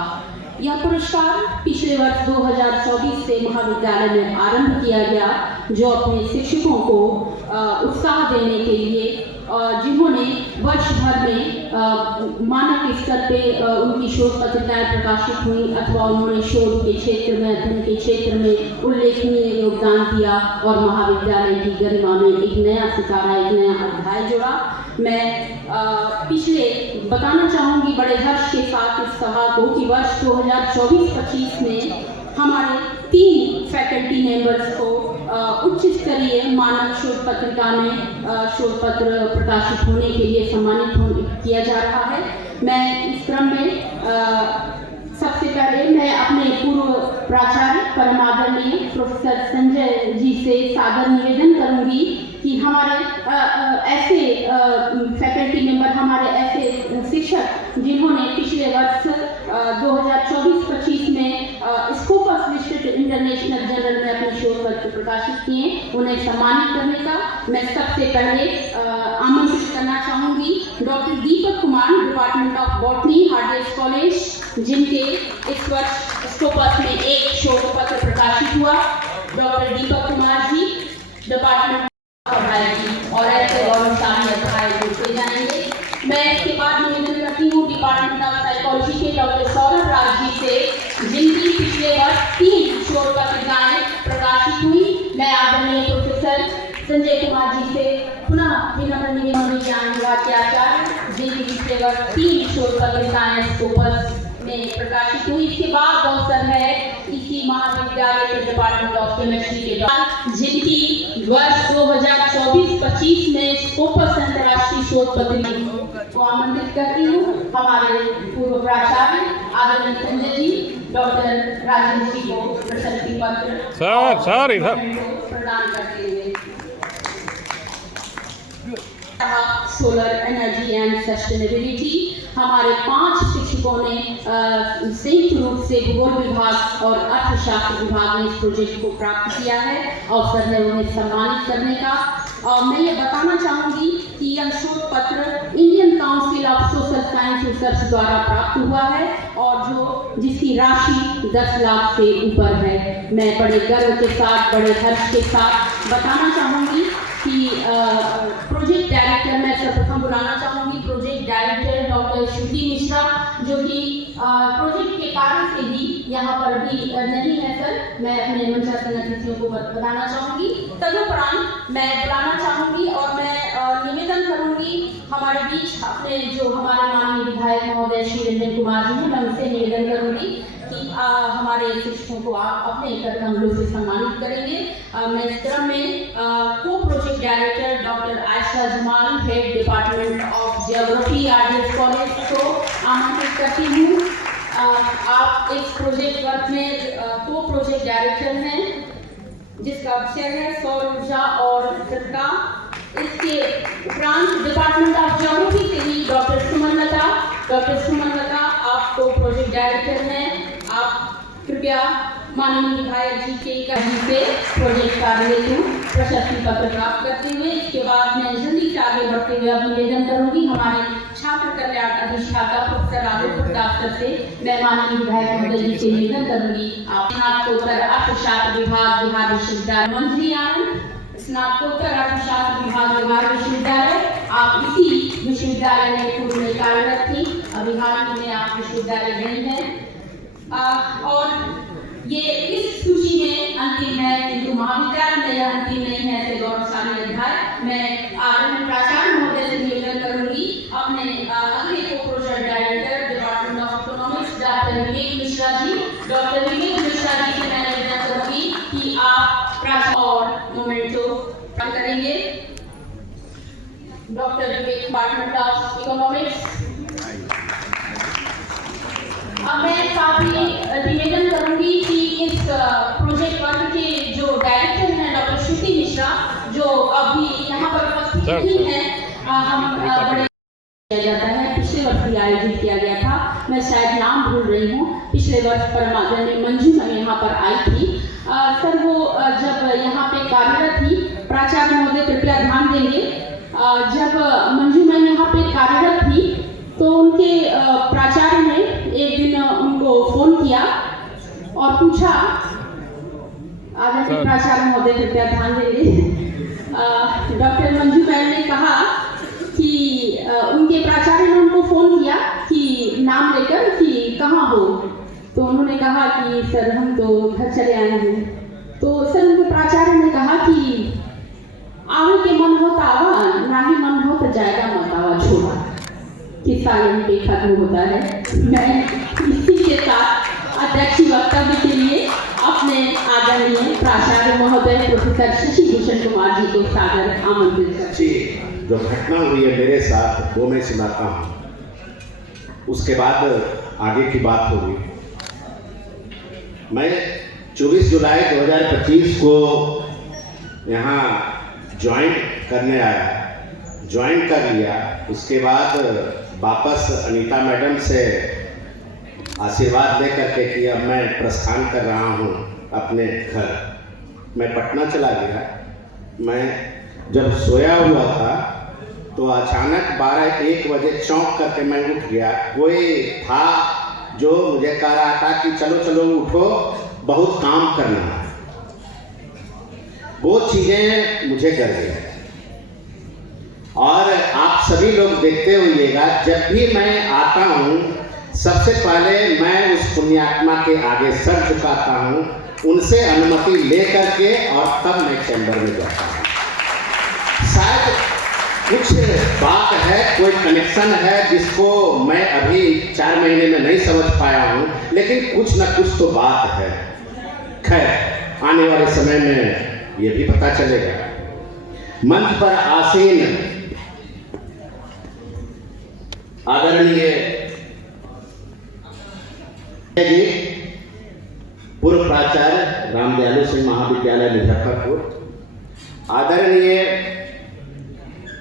यह पुरस्कार पिछले वर्ष 2024 से महाविद्यालय में आरंभ किया गया, जो अपने शिक्षकों को उत्साह देने के लिए जिन्होंने वर्ष भर में मानक स्तर पे उनकी शोध पत्रिकाएं प्रकाशित हुई अथवा उन्होंने शोध के क्षेत्र में, अध्ययन के क्षेत्र में उल्लेखनीय योगदान दिया और महाविद्यालय की गरिमा में एक नया सितारा, एक नया अध्याय जोड़ा। मैं पिछले बताना चाहूँगी बड़े हर्ष के साथ इस सभा को कि वर्ष 2024-25 में हमारे 3 फैकल्टी मेंबर्स को उच्च स्तरीय मानक शोध पत्रिका में शोध पत्र प्रकाशित होने के लिए सम्मानित किया जा रहा है। मैं इस क्रम में सबसे पहले मैं अपने पूर्व प्राचार्य परम आदरणीय प्रोफेसर संजय जी से सादर निवेदन करूंगी कि हमारे ऐसे फैकल्टी मेंबर, हमारे ऐसे शिक्षक जिन्होंने पिछले वर्ष 2024-25 में स्कोपस लिस्टेड इंटरनेशनल जर्नल में अपने शोध पत्र प्रकाशित किए, उन्हें सम्मानित करने का मैं सबसे पहले आमंत्रित करना चाहूँगी doctor Deepak Kumar, department of botany, hardware college, जिनके इस वर्ष स्कोपस में एक शोध पत्र प्रकाशित हुआ। डॉक्टर दीपक कुमार जी डिपार्टमेंट और ऐसे गौरवशाली अध्याय जुड़ते जाएंगे। मैं इसके बाद निवेदन करती हूँ डिपार्टमेंट ऑफ साइकोलॉजी के डॉक्टर सौरभ राज जी से, जिनकी पिछले वर्ष 3 शोध पत्रिकाएं प्रकाशित हुई। मैं आदरणीय प्रोफेसर संजय कुमार जी से पुनः विनम्र निवेदन की आचार्य, जिनकी पिछले वर्ष 3 शोध पत्रिकाएं स्कोपस में प्रकाशित हुई। इसके बाद अवसर है इसी महाविद्यालय के डिपार्टमेंट ऑफ केमिस्ट्री के द्वारा, जिनकी वर्ष 2024-25 में स्कोपस अंतर्राष्ट्रीय शोध पत्रिका को आमंत्रित करती हूँ हमारे पूर्व प्राचार्य आदरणीय संजय जी, डॉक्टर राजेंद्र जी को प्रशस्ति पत्र प्रदान करते हुए। Solar energy and sustainability. हमारे 5 शिक्षकों ने संयुक्त रूप से भूगोल विभाग और अर्थशास्त्र विभाग ने इस प्रोजेक्ट को प्राप्त किया है। अवसर है उन्हें सम्मानित करने का। और मैं ये बताना चाहूँगी कि यह शोध पत्र Indian council of social science research द्वारा प्राप्त हुआ है और जिसकी राशि 10 लाख से ऊपर है। मैं बड़े गर्व के साथ, बड़े हर्ष के साथ बताना चाहूँगी कि प्रोजेक्ट डायरेक्टर, मैं सर्वप्रथम बुलाना चाहूँगी प्रोजेक्ट डायरेक्टर डॉक्टर श्रुति मिश्रा, जो कि प्रोजेक्ट के कारण से ही यहाँ पर भी नहीं है सर। मैं अपने मंचासन अतिथियों को बताना चाहूँगी। तदुपरांत मैं बुलाना चाहूँगी और मैं निवेदन करूँगी हमारे बीच अपने जो हमारे माननीय विधायक महोदय श्री रंजन कुमार जी हैं, मैं उनसे निवेदन करूँगी कि हमारे शिक्षकों को आप अपने करतंगलों से सम्मानित करेंगे। मैं इस क्रम में को project director doctor Ayesha Jamal, head department of geography RDS college को आमंत्रित करती हूँ। आप इस प्रोजेक्ट वर्क में को प्रोजेक्ट डायरेक्टर हैं, जिसका विषय है सौर ऊर्जा और कृषि। इसके उपरांत डिपार्टमेंट ऑफ जियोग्राफी से ही डॉक्टर सुमन लता आप को प्रोजेक्ट डायरेक्टर हैं। आप कृपया माननीय विधायक जी के कहीं से प्रोजेक्ट कार्य हेतु प्रशस्ति पत्र प्राप्त करते हुए, इसके बाद मैं जल्दी से आगे बढ़ते हुए अब निवेदन करूंगी हमारे छात्र कल्याण अधिष्ठाता प्रोफेसर आलोक प्रताप सर से। मैं माननीय विधायक महोदय जी से निवेदन करूंगी आप स्नातकोत्तर अर्थशास्त्र विभाग बिहार विश्वविद्यालय मंजरी आनंद, स्नातकोत्तर अर्थशास्त्र विभाग बिहार विश्वविद्यालय। आप इसी विश्वविद्यालय में पूर्व में कार्यरत थी, अभी हाल ही में आप विश्वविद्यालय गई हैं। और ये इस सूची में अंतिम है, किंतु महाविद्यालय में यह अंतिम नहीं है से गौरवशाली अध्याय। मैं आदरणीय प्राचार्य महोदय से निवेदन करूंगी अपने अगले को project director department of economics doctor Vivek Mishra ji से मैं निवेदन करूंगी कि आप प्राचार्य और मोमेंटो करेंगे। Doctor Vivek department of economics. मैं काफी निवेदन करूंगी कि इस प्रोजेक्ट वर्क के जो डायरेक्टर हैं डॉक्टर श्रुति मिश्रा, जो अभी यहाँ पर उपस्थित नहीं है, हम बड़े किया जाता है, पिछले वर्ष भी आयोजित किया गया था। मैं शायद नाम भूल रही हूँ। पिछले वर्ष परमादेवी मंजू मैम यहाँ पर आई थी। सर वो जब यहाँ पे कार्यरत थी, प्राचार्य महोदय कृपया ध्यान देंगे, जब मंजू मैम यहाँ पे कार्यरत थी तो उनके प्राचार्य ने एक दिन उनको फोन किया और पूछा, आदरणीय प्राचार्य महोदय कृपया ध्यान देंगे, डॉक्टर मंजू मैम ने कहा कि उनके प्राचार्य ने उनको फोन किया कि नाम लेकर कि कहाँ हो, तो उन्होंने कहा कि सर हम तो घर चले आए हैं। तो सर उनके प्राचार्य ने कहा कि आवे के मन हो तावा, ना ही मन हो तो जाएगा मतावा छोड़ा। किस्सा यहीं पे खत्म होता है। मैं इसी के साथ अध्यक्ष वक्तव्य के लिए अपने आदरणीय प्राचार्य महोदय प्रोफेसर शशि भूषण कुमार जी को सादर आमंत्रित करती हूं। जो घटना हुई है मेरे साथ वो मैं सुनाता हूँ, उसके बाद आगे की बात होगी। मैं 24 जुलाई 2025 को यहाँ ज्वाइन करने आया, ज्वाइन कर लिया। उसके बाद वापस अनीता मैडम से आशीर्वाद लेकर के कि अब मैं प्रस्थान कर रहा हूँ अपने घर। मैं पटना चला गया। मैं जब सोया हुआ था तो अचानक 12-1 बजे चौंक करके मैं उठ गया। कोई था जो मुझे कह रहा था कि चलो चलो उठो, बहुत काम करना है। वो चीज़ें मुझे कर गई। और आप सभी लोग देखते होइएगा, जब भी मैं आता हूँ सबसे पहले मैं उस पुण्यात्मा के आगे सर झुकाता हूँ, उनसे अनुमति ले करके और तब मैं चैम्बर में जाता हूँ। शायद कुछ बात है, कोई कनेक्शन है जिसको मैं अभी 4 महीने में नहीं समझ पाया हूँ, लेकिन कुछ न कुछ तो बात है। खैर आने वाले समय में ये भी पता चलेगा। मंच पर आसीन आदरणीय जी पूर्व प्राचार्य रामदयालु सिंह महाविद्यालय मुजफ्फरपुर, आदरणीय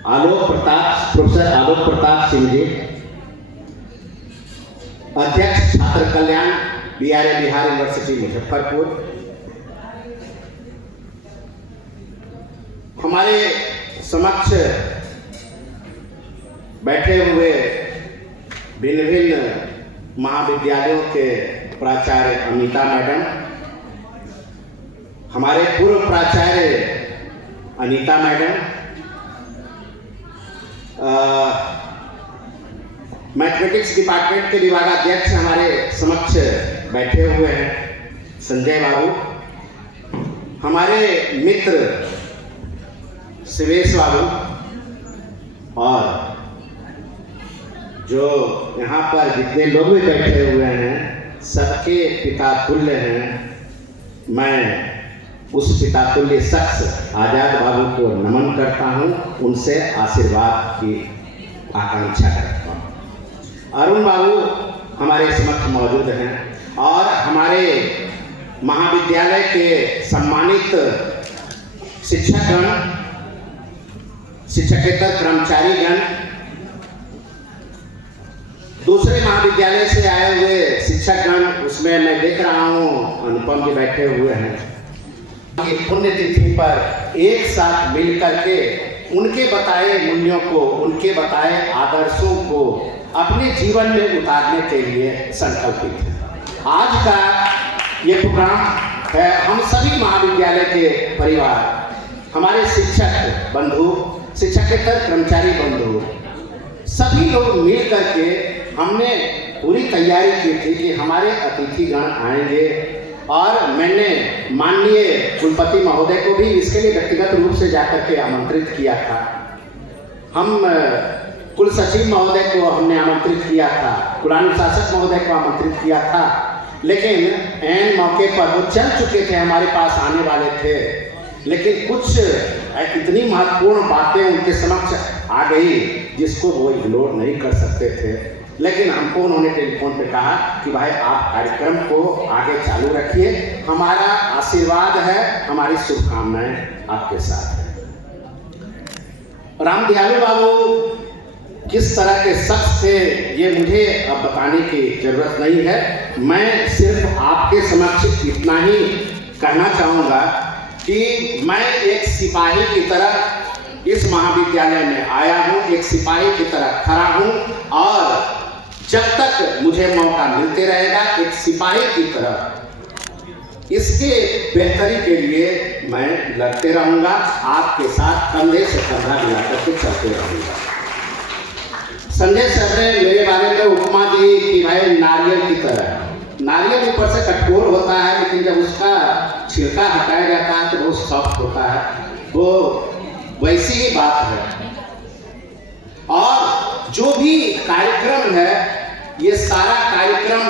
प्रोफेसर आलोक प्रताप सिंह जी, अध्यक्ष छात्र कल्याण BRA बिहार यूनिवर्सिटी मुजफ्फरपुर, हमारे समक्ष बैठे हुए भिन्न भिन्न महाविद्यालयों के प्राचार्य अनीता मैडम, हमारे पूर्व प्राचार्य अनीता मैडम, मैथमेटिक्स डिपार्टमेंट के विभागाध्यक्ष हमारे समक्ष बैठे हुए हैं संजय बाबू, हमारे मित्र शिवेश बाबू, और जो यहाँ पर जितने लोग भी बैठे हुए हैं सबके पिता तुल्य हैं। मैं उस पिता तुल्य शख्स आजाद बाबू को नमन करता हूँ, उनसे आशीर्वाद की आकांक्षा करता हूँ। अरुण बाबू हमारे समक्ष मौजूद हैं और हमारे महाविद्यालय के सम्मानित शिक्षकगण, शिक्षकेतर कर्मचारीगण, दूसरे महाविद्यालय से आए हुए शिक्षकगण, उसमें मैं देख रहा हूँ अनुपम जी बैठे हुए हैं। पुण्यतिथि पर एक साथ मिलकर के उनके बताए मूल्यों को, उनके बताए आदर्शों को अपने जीवन में उतारने के लिए संकल्पित हैं। आज का ये प्रोग्राम है हम सभी महाविद्यालय के परिवार, हमारे शिक्षक बंधु, शिक्षकेतर कर्मचारी बंधु, सभी लोग मिल करके हमने पूरी तैयारी की थी कि हमारे अतिथिगण आएंगे, और मैंने माननीय कुलपति महोदय को भी इसके लिए व्यक्तिगत रूप से जाकर के आमंत्रित किया था। हम कुल सचिव महोदय को हमने आमंत्रित किया था, कुलानुशासक महोदय को आमंत्रित किया था, लेकिन ऐन मौके पर वो चल चुके थे, हमारे पास आने वाले थे, लेकिन कुछ इतनी महत्वपूर्ण बातें उनके समक्ष आ गई जिसको वो इग्नोर नहीं कर सकते थे। लेकिन हमको उन्होंने टेलीफोन पे कहा कि भाई आप कार्यक्रम को आगे चालू रखिए, हमारा आशीर्वाद है, हमारी शुभकामनाएं आपके साथ है। राम दयालु बाबू किस तरह के शख्स थे ये मुझे अब बताने की जरूरत नहीं है। मैं सिर्फ आपके समक्ष इतना ही कहना चाहूँगा कि मैं एक सिपाही की तरह इस महाविद्यालय में आया हूँ, एक सिपाही की तरह खड़ा हूँ, और जब तक मुझे मौका मिलते रहेगा एक सिपाही की तरह इसके बेहतरी के लिए मैं लड़ते रहूँगा, आपके साथ कंधे से कंधा मिलाकर के चलते रहूँगा। संजय सर ने मेरे बारे में उपमा दी कि भाई नारियल की तरह, नारियल ऊपर से कठोर होता है लेकिन जब उसका छिलका हटाया जाता है तो बहुत सॉफ्ट होता है, वो वैसी ही बात है। और जो भी कार्यक्रम है ये सारा कार्यक्रम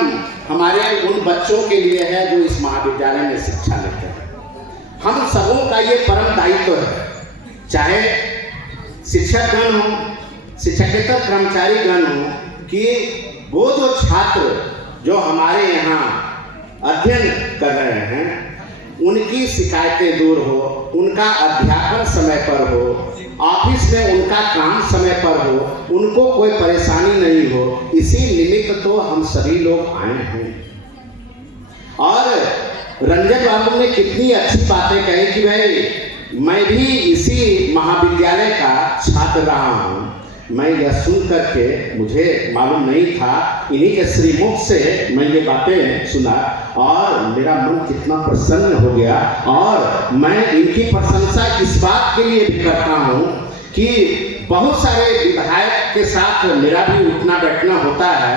हमारे उन बच्चों के लिए है जो इस महाविद्यालय में शिक्षा लेते हैं। हम सबों का ये परम दायित्व है, चाहे शिक्षकगण हो, शिक्षकेतर कर्मचारीगण हो, कि वो जो छात्र जो हमारे यहाँ अध्ययन कर रहे हैं उनकी शिकायतें दूर हो, उनका अध्यापन समय पर हो, ऑफिस में उनका काम समय पर हो, उनको कोई परेशानी नहीं हो, इसी निमित्त तो हम सभी लोग आए हैं। और रंजन बाबू ने कितनी अच्छी बातें कही कि भाई मैं भी इसी महाविद्यालय का छात्र रहा हूँ। मैं यह सुन करके मुझे मालूम नहीं था, इन्हीं के श्रीमुख से मैं ये बातें सुना और मेरा मन कितना प्रसन्न हो गया। और मैं इनकी प्रशंसा इस बात के लिए भी करता हूँ कि बहुत सारे विधायक के साथ मेरा भी उठना बैठना होता है,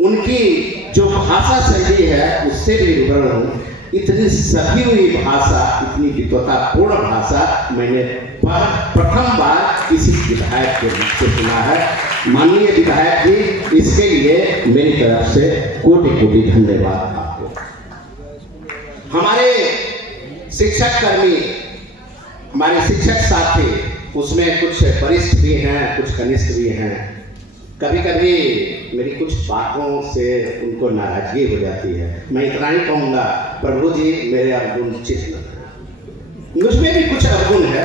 उनकी जो भाषा शैली है उससे भी विवरण हूँ। इतनी सधी हुई भाषा, इतनी विद्वतापूर्ण भाषा मैंने प्रथम बार किसी विधायक के मुख से सुना है। माननीय विधायक जी, इसके लिए मेरी तरफ से कोटि कोटि धन्यवाद आपको। हमारे शिक्षक कर्मी, हमारे शिक्षक साथी, उसमें कुछ वरिष्ठ भी हैं, कुछ कनिष्ठ भी हैं। कभी कभी मेरी कुछ बातों से उनको नाराजगी हो जाती है। मैं इतना ही कहूँगा, प्रभु जी मेरे अवगुण चित्त, मुझमें भी कुछ अवगुण है,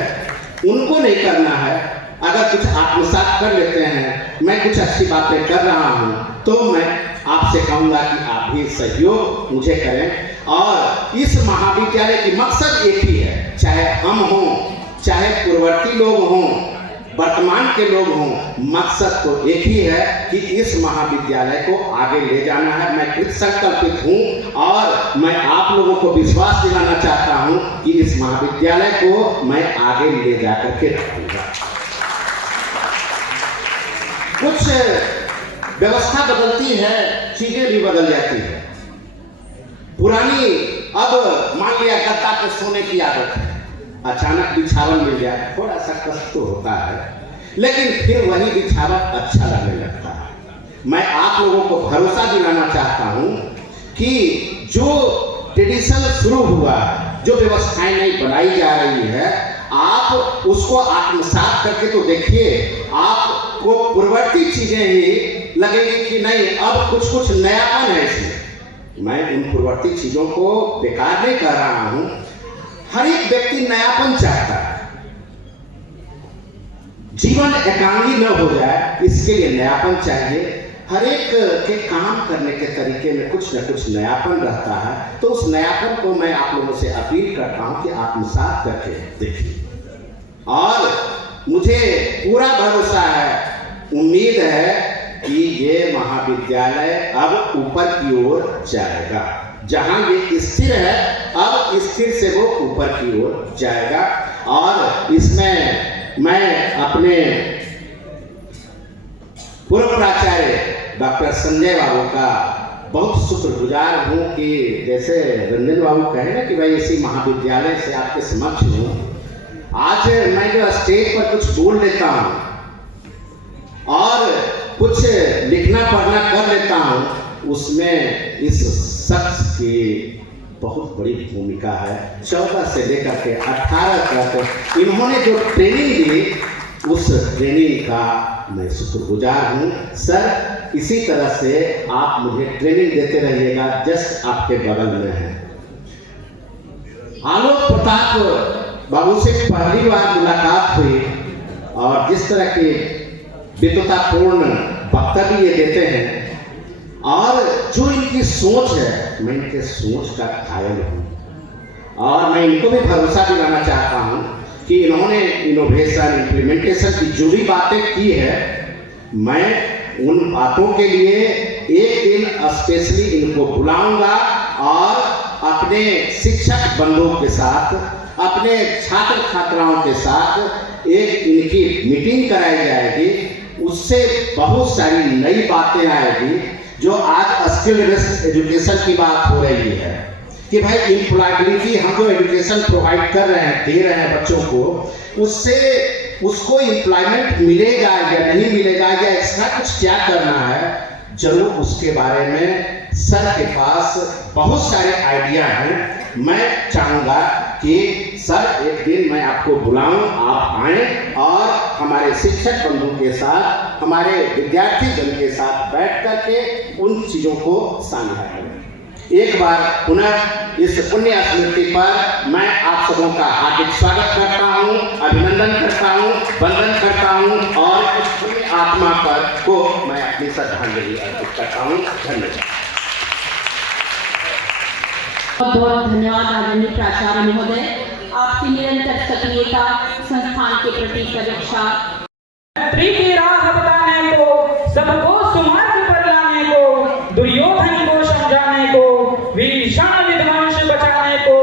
उनको नहीं करना है, अगर कुछ आत्मसात कर लेते हैं, मैं कुछ अच्छी बातें कर रहा हूँ, तो मैं आपसे कहूँगा कि आप भी सहयोग मुझे करें। और इस महाविद्यालय की मकसद एक ही है, चाहे हम हों, चाहे पूर्ववर्ती लोग हों, वर्तमान के लोग हों, मकसद तो एक ही है कि इस महाविद्यालय को आगे ले जाना है। मैं कृत संकल्पित हूँ और मैं आप लोगों को विश्वास दिलाना चाहता हूँ कि इस महाविद्यालय को मैं आगे ले जाकर के रखूंगा। कुछ व्यवस्था बदलती है, चीजें भी बदल जाती है। पुरानी, अब मान लिया गद्दा पे सोने की आदत है, अचानक बिछावन मिल जाए थोड़ा सा कष्ट तो होता है, लेकिन फिर वही बिछावन अच्छा लगने लगता है। मैं आप लोगों को भरोसा दिलाना चाहता हूं कि जो ट्रेडिशन शुरू हुआ, जो व्यवस्थाएं नई बनाई जा रही है, आप उसको आत्मसात करके तो देखिए, आपको पूर्ववर्ती चीजें ही लगेगी कि नहीं अब कुछ नयापन है इसमें। मैं उन पूर्ववर्ती चीजों को बेकार नहीं कर रहा हूं। हर एक व्यक्ति नयापन चाहता है, जीवन एकांगी न हो जाए, इसके लिए नयापन चाहिए। हर एक के काम करने के तरीके में कुछ न कुछ नयापन रहता है, तो उस नयापन को मैं आप लोगों से अपील करता हूं कि आत्मसात करके देखिए। और मुझे पूरा भरोसा है, उम्मीद है कि ये महाविद्यालय अब ऊपर की ओर जाएगा। जहां ये स्थिर है, अब स्थिर से वो ऊपर की ओर जाएगा। और इसमें मैं अपने पूर्व प्राचार्य डॉक्टर संजय बाबू का बहुत शुक्रगुजार हूँ कि जैसे रंजन बाबू कहे ना कि भाई इसी महाविद्यालय से आपके समक्ष हूँ। आज मैं जो स्टेज पर कुछ बोल लेता हूँ और कुछ लिखना पढ़ना कर लेता हूँ, उसमें इस शख्स की बहुत बड़ी भूमिका है। 14 से लेकर के 18 तक इन्होंने जो ट्रेनिंग दी, उस ट्रेनिंग का मैं शुक्रगुजार हूँ। सर, इसी तरह से आप मुझे ट्रेनिंग देते रहिएगा, जस्ट आपके बगल में है। आलोक प्रताप बाबू से पहली बार मुलाकात हुई और जिस तरह की विद्वतापूर्ण वक्तव्य ये देते हैं और जो इनकी सोच है, मैं इनके सोच का कायल हूँ। और मैं इनको भी भरोसा दिलाना चाहता हूँ कि इन्होंने इनोवेशन, इम्प्लीमेंटेशन की जो भी बातें की है, मैं उन बातों के लिए एक दिन स्पेशली इनको बुलाऊंगा और अपने शिक्षक बंधुओं के साथ, अपने छात्र छात्राओं के साथ एक इनकी मीटिंग कराई जाएगी। उससे बहुत सारी नई बातें आएगी। जो आज स्किल बेस्ड एजुकेशन की बात हो रही है कि भाई एम्प्लॉयबिलिटी हम जो एजुकेशन प्रोवाइड कर रहे हैं, दे रहे हैं बच्चों को, उससे उसको एम्प्लॉयमेंट मिलेगा या नहीं मिलेगा या एक्स्ट्रा कुछ क्या करना है, जरूर उसके बारे में सर के पास बहुत सारे आइडिया हैं। मैं चाहूँगा कि सर एक दिन मैं आपको बुलाऊं, आप आएं और हमारे शिक्षक बंधु के साथ, हमारे विद्यार्थी गण के साथ बैठ करके उन चीज़ों को साझा करें। एक बार पुनः इस पुण्य स्मृति पर मैं आप सबों का हार्दिक स्वागत करता हूं, अभिनंदन करता हूं, वंदन करता हूं और इस पुण्य आत्मा पर को मैं अपनी श्रद्धांजलि अर्पित करता हूं। धन्यवाद। बहुत बहुत धन्यवाद आदरणीय प्राचार्य महोदय, आपकी निरंतर सक्रियता संस्थान के प्रति समीक्षा की राह बताने को, सबको सुमार्ग पर लाने को, दुर्योधन को समझाने को, विभीषण विध्वंस बचाने को,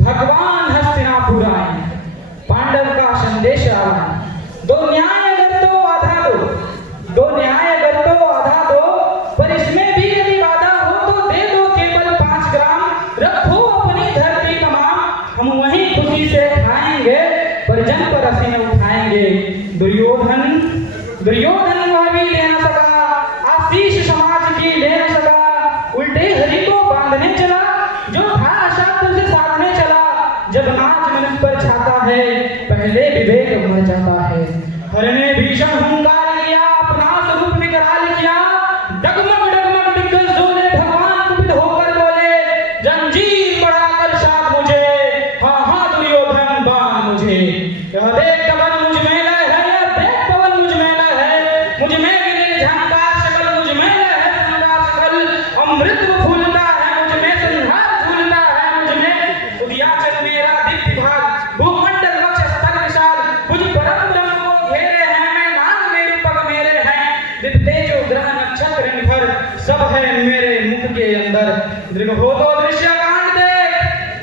भगवान हस्तिनापुर आए, पांडव का संदेश आए। दो न्याय अगर तो आधा दो, दो न्याय अगर तो आधा दो, पर इसमें भी यदि वादा हो तो दे दो केवल 5 ग्राम, रखो अपनी धरती तमाम, हम वहीं खुशी से खाएंगे, परिजन पर असीम उठाएंगे। दुर्योधन वह भी ले न सका, आशीष समाज की ले न सका, उल्टे हरि को बांधने चला, जो था अशक्त उसे साधने चला। जब नाच मनुष्य पर छाता है, पहले विवेक मर जाता है। हर ने भीषण हुंकार किया, अपना स्वरूप विकराल किया, डगमग डगमग दिग्गज डोले, भगवान कुपित होकर बोले, जंजीर बढ़ाकर साथ मुझे, हाँ हाँ दुर्योधन बांध मुझे। यह देख गगन मुझ में लय है, यह देख के अंदर। दृढ़ हो तो दृश्य कांड देख,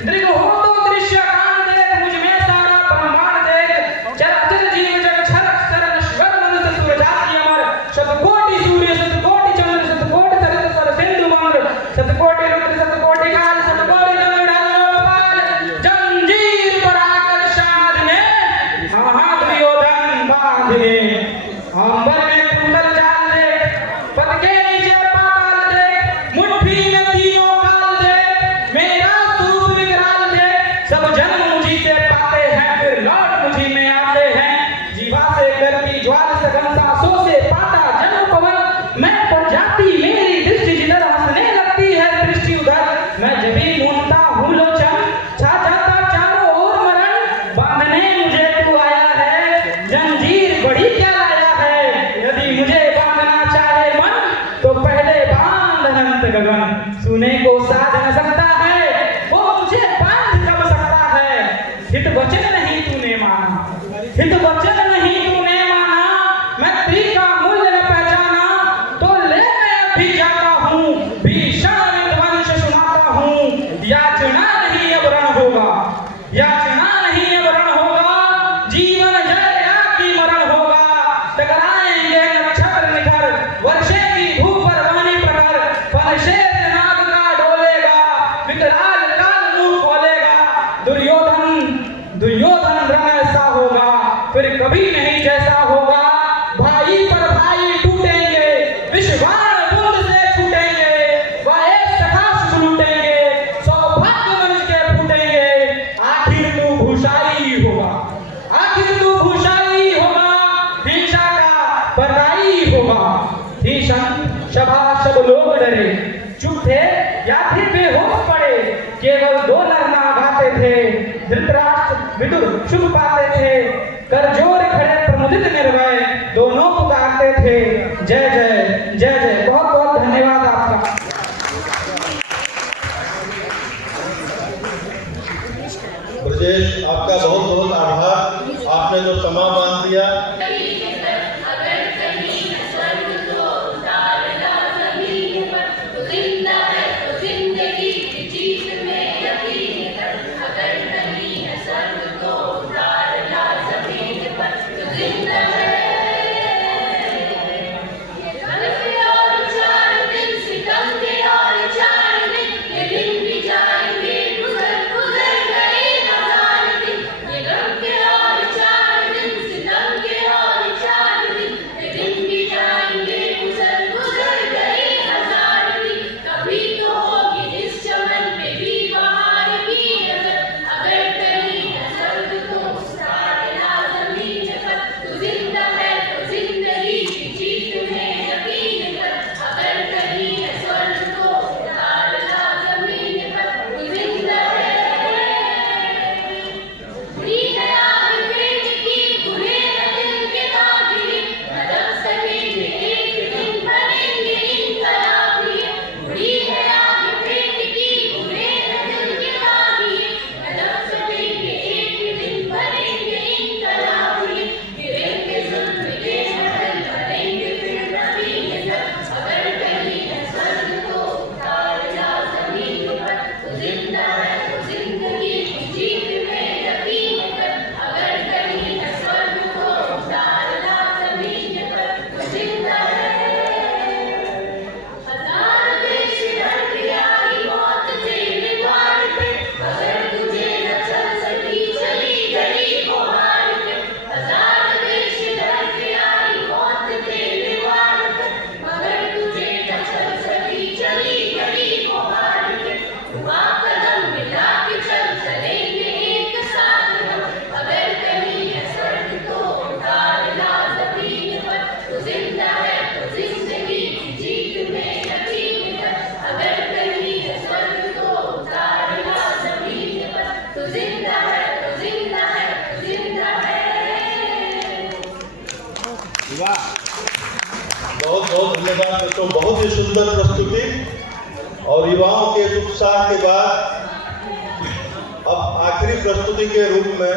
दृढ़ हो तो दृश्य कांड देख, मुझ में सारा ब्रह्मांड देख। चराचर जीव जग क्षर अक्षर नश्वर मनुष्य सूरजाति अमर। शतकोटि सूर्य शतकोटि चंद्र शतकोटि सरित सर सिंधु ममर। शतकोटि रुद्र शतकोटि काल शतकोटि गरुड़ाल जंजीर पर आकर साधने हाथ दुर्योधन बांधे। अंबर में कुंडल जाल देख, पद के नीचे पाताल देख, मुट्ठी में तीनों काल देख, मेरा स्वरूप विकराल देख। सब जन्म मुझी से पाते हैं फिर लौट मुझी में आते हैं। जीवा से करती ज्वाल सघन सांसों से पाता जन्म पवन। मैं पड़ जाती मेरी दृष्टि जिधर हंसने लगती है दृष्टि उधर। मैं जब भी मूंदता हूँ लोचन छा जाता चारों ओर मरण। बांधने मुझे तू आया है, जंजीर बड़ी क्या लाया है। यदि मुझे बांधना चाहे मन तो पहले बांध अनंत गगन। सुने को साध न सकता है वो मुझे बांध कब सकता है। हित वचन नहीं तूने माना, हित वचन नहीं तूने माना। मैं तेरी का मूल्य न पहचाना तो ले मैं अभी जाता हूँ। भीषण विध्वंस सुनाता हूँ, याचना नहीं अब रण होगा, याचना नहीं अब रण होगा। जीवन जय की मरण होगा। टकराएंगे नक्षत्र निखर, वर्षेगी धूप पर वाणी प्रखर। फनशेष नाग का डोलेगा, विकराल काल मुंह खोलेगा। दुर्योधन रण ऐसा होगा फिर कभी नहीं जैसा होगा। भाई पर भाई टूटेंगे, विश्वान बुंद से छूटेंगे। वह एक सखा सुख लूटेंगे, सौभाग्य मनुष्य के फूटेंगे। आखिर तू भूषाई होगा, आखिर तू भूषाई होगा। हिंसा का बदाई होगा। भीषण सभा सब लोग डरे, चुप थे या फिर बेहोश पड़े। केवल दो नर गाते थे, धृतराष्ट्र विदुर शुभ पाते थे। कर जोर खड़े प्रमुदित निर्भय, दोनों पुकारते थे जय जय जय जय। बहुत बहुत धन्यवाद आपका। ब्रजेश, आपका बहुत बहुत आभार। आपने जो समा बांध दिया। बहुत बहुत धन्यवाद दोस्तों। बहुत ही सुंदर प्रस्तुति और युवाओं के उत्साह के बाद अब आखिरी प्रस्तुति के रूप में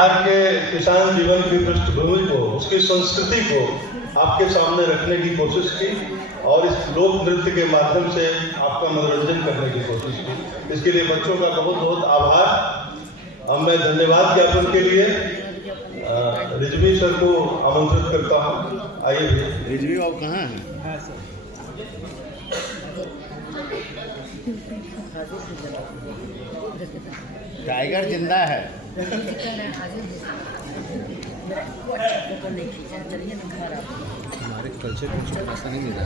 आपके किसान जीवन की पृष्ठभूमि को, उसकी संस्कृति को आपके सामने रखने की कोशिश की और इस लोक नृत्य के माध्यम से आपका मनोरंजन करने की कोशिश की। इसके लिए बच्चों का बहुत बहुत आभार। अब मैं धन्यवाद ज्ञापन के लिए रिजवी सर को आमंत्रित करता हूँ। आइए रिजवी बाबू कहाँ हैं? टाइगर जिंदा है। हमारे कल्चर को ऐसा नहीं मिला।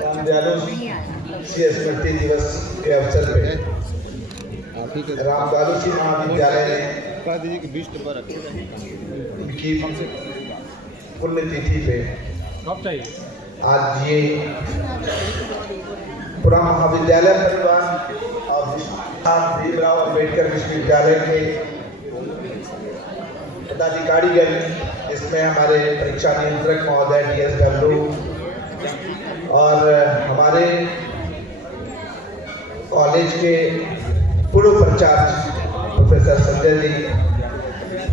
रामदयालु सिंह स्मृति दिवस के अवसर पे रामदयालु सिंह महाविद्यालय ने कह दीजिए कि 20 नंबर उनकी पुण्यतिथि पे कब चाहिए आज ये पूरा महाविद्यालय परिवार और भीमराव अम्बेडकर विश्वविद्यालय के पदाधिकारीगण, इसमें हमारे परीक्षा नियंत्रक महोदय DSW और हमारे कॉलेज के पूर्व प्राचार्य प्रोफेसर संजय जी,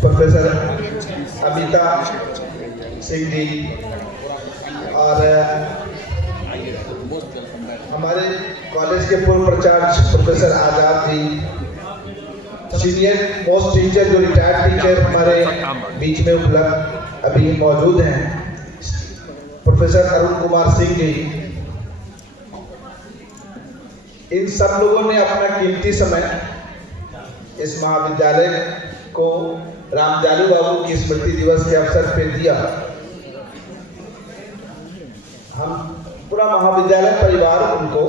प्रोफेसर अमिता सिंह जी और हमारे कॉलेज के पूर्व प्राचार्य professor Azad ji, senior most teacher जो रिटायर्ड टीचर हमारे बीच में उपलब्ध अभी मौजूद हैं, प्रोफेसर अरुण कुमार सिंह जी, इन सब लोगों ने अपना कीमती समय इस महाविद्यालय को रामदयालु बाबू की स्मृति दिवस के अवसर पर दिया। हम पूरा महाविद्यालय परिवार उनको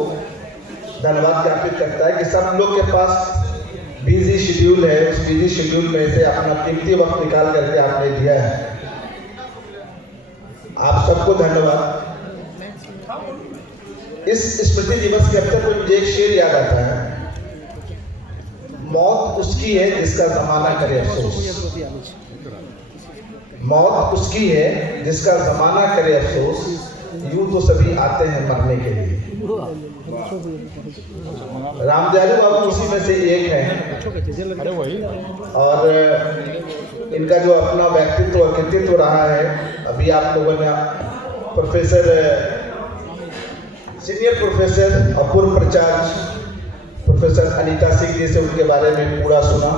धन्यवाद ज्ञापित करता है कि सब लोग के पास बिजी शेड्यूल है, उस बिजी शेड्यूल में से अपना कीमती वक्त निकाल करके आपने दिया है। आप सबको धन्यवाद। इस स्मृति दिवस के अवसर पर मुझे एक शेर याद आता है, मौत उसकी है जिसका जमाना करे अफसोस। मौत उसकी है जिसका जमाना करे अफसोस, यूं तो सभी आते हैं मरने के लिए। रामदयालु बाबू उसी में से एक हैं और इनका जो अपना व्यक्तित्व और कृतित्व रहा है, अभी आप लोगों ने प्रोफेसर सीनियर प्रोफेसर और पूर्व प्राचार्य प्रोफेसर अनीता सिंह जी से उनके बारे में पूरा सुना।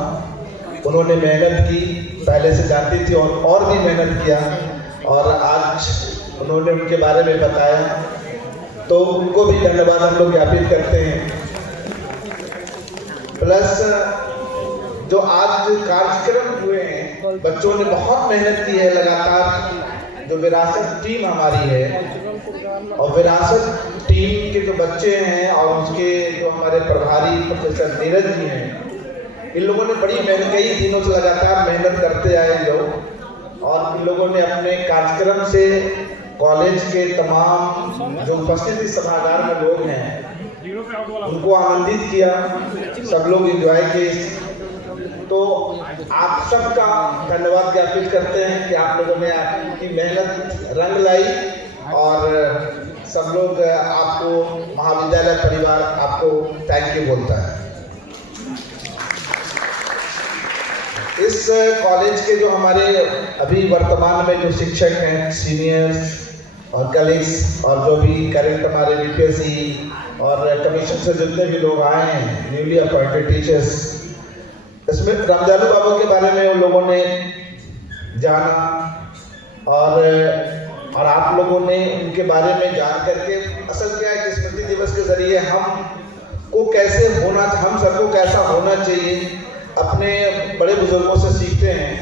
उन्होंने मेहनत की, पहले से जानती थी और भी मेहनत किया और आज उन्होंने उनके बारे में बताया, तो उनको भी धन्यवाद हम लोग ज्ञापित करते हैं। प्लस जो आज कार्यक्रम हुए हैं, बच्चों ने बहुत मेहनत की है लगातार। जो विरासत टीम हमारी है और विरासत टीम के जो बच्चे हैं और उसके जो हमारे प्रभारी प्रोफेसर नीरज जी हैं, इन लोगों ने बड़ी मेहनत, कई दिनों से लगातार मेहनत करते आए लोग, और इन लोगों ने अपने कार्यक्रम से कॉलेज के तमाम जो उपस्थित इस सभागार में लोग हैं उनको आनंदित किया, सब लोग एंजॉय किए। तो आप सबका धन्यवाद ज्ञापित करते हैं कि आप लोगों ने आपकी मेहनत रंग लाई और सब लोग आपको, महाविद्यालय परिवार आपको थैंक यू बोलता है। इस कॉलेज के जो हमारे अभी वर्तमान में जो शिक्षक हैं, सीनियर्स और कलीग्स और जो भी करेंट हमारे बीपीएससी और कमीशन से जितने भी लोग आए हैं, न्यूली अपॉइंटेड टीचर्स, इसमें रामदयालु बाबू के बारे में उन लोगों ने जाना और आप लोगों ने उनके बारे में जान करके, असल क्या है कि स्मृति दिवस के जरिए हम सबको कैसा होना चाहिए अपने बड़े बुजुर्गों से सीखते हैं।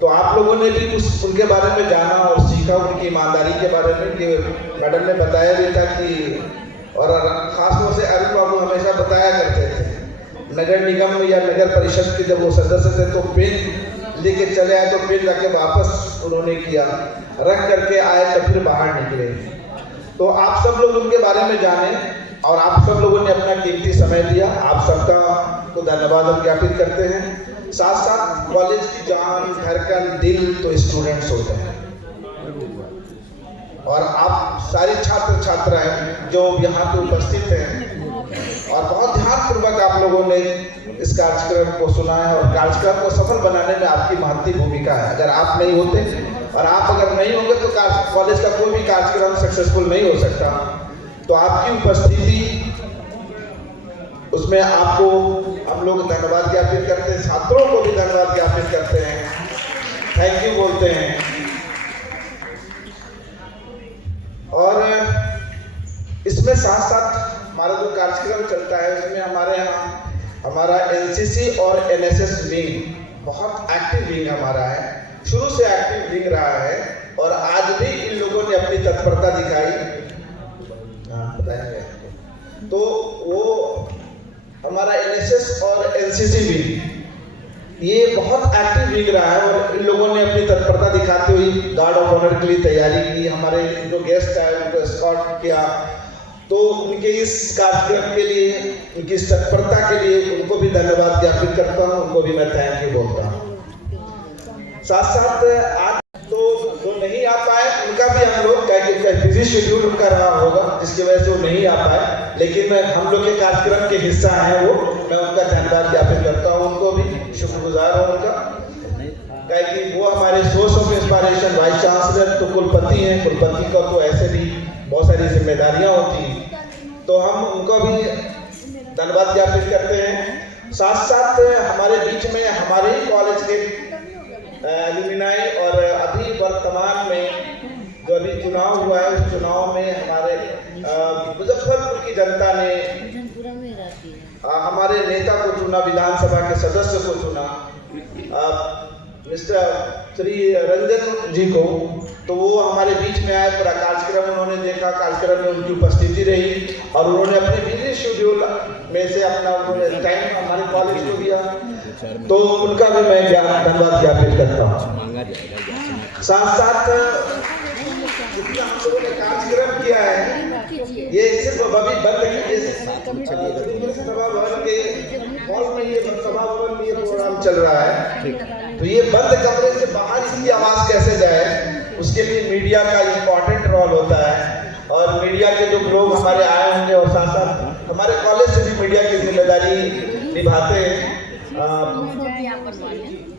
तो आप लोगों ने भी उनके बारे में जाना और सीखा, उनकी ईमानदारी के बारे में कि मैडम ने बताया भी था कि, और खासतौर से अरुण बाबू हमेशा बताया करते थे, नगर निगम या नगर परिषद के जब वो सदस्य थे तो पेन लेके चले आए, तो पेन जाके वापस उन्होंने किया, रख करके आए तो फिर बाहर निकले। तो आप सब लोग उनके बारे में जाने और आप सब लोगों ने अपना कीमती समय दिया, आप सबका को धन्यवाद हम ज्ञापित करते हैं। साथ साथ कॉलेज की जान, धड़कन, दिल तो स्टूडेंट्स होते हैं और आप सारे छात्र छात्राएं जो यहाँ पे उपस्थित हैं और बहुत ध्यानपूर्वक आप लोगों ने इस कार्यक्रम को सुना है और कार्यक्रम को सफल बनाने में आपकी महत्वपूर्ण भूमिका है। अगर आप नहीं होते और आप अगर नहीं होंगे तो कॉलेज का कोई भी कार्यक्रम सक्सेसफुल नहीं हो सकता। तो आपकी उपस्थिति उसमें आपको हम लोग धन्यवाद ज्ञापित करते हैं, छात्रों को भी धन्यवाद ज्ञापित करते हैं, थैंक यू बोलते हैं। और इसमें साथ साथ हमारा जो कार्यक्रम चलता है उसमें हमारे यहाँ हमारा एनसीसी और एनएसएस विंग बहुत एक्टिव विंग हमारा है, शुरू से एक्टिव विंग रहा है और आज भी इन लोगों ने अपनी तत्परता दिखाई। तो वो हमारा एनएसएस और एनसीसी विंग ये बहुत एक्टिव विंग रहा है और इन लोगों ने अपनी तत्परता दिखाते हुए गार्ड ऑफ ऑनर के लिए तैयारी की। हमारे जो गेस्ट आए उनको एस्कॉर्ट किया, तो उनके इस कार्यक्रम के लिए, उनकी इस तत्परता के लिए उनको भी धन्यवाद ज्ञापित करता हूँ, उनको भी मैं थैंक यू बोलता हूँ। साथ साथ आज तो जो नहीं आ पाए उनका भी हम लोग बिजी शेड्यूल उनका रहा होगा जिसकी वजह से वो नहीं आ पाए, लेकिन हम लोग के कार्यक्रम के हिस्सा हैं वो, मैं उनका धन्यवाद ज्ञापित करता हूँ, उनको भी शुक्रगुजार हूँ उनका, कि वो हमारे source of inspiration vice chancellor तो कुलपति हैं, कुलपति का तो ऐसे भी बहुत सारी जिम्मेदारियां होती हैं, तो हम उनको भी धन्यवाद ज्ञापित करते हैं। साथ साथ हमारे बीच में हमारे ही कॉलेज के एलुमिनाई और अभी वर्तमान में जो अभी चुनाव हुआ है उस चुनाव में हमारे मुजफ्फरपुर की जनता ने हमारे नेता को चुना, विधानसभा के सदस्य को चुना, मिस्टर श्री रंजन जी को। तो वो हमारे बीच में आए, पूरा कार्यक्रम उन्होंने देखा, कार्यक्रम में उनकी उपस्थिति रही और उन्होंने अपने बिजी शेड्यूल में से अपना उन्होंने टाइम हमारे कॉलेज को दिया, तो उनका भी मैं धन्यवाद ज्ञापित करता हूँ। साथ साथ जितना हम लोगों ने कार्यक्रम किया है ये सिर्फ अभी बंद सभा भवन के हॉल में, ये सभा भवन में ये प्रोग्राम चल रहा है, तो ये बंद कमरे से बाहर इसकी आवाज कैसे जाए उसके लिए मीडिया का इम्पोर्टेंट रोल होता है और मीडिया के जो लोग हमारे आए होंगे और साथ साथ हमारे कॉलेज से भी मीडिया की जिम्मेदारी निभाते हैं,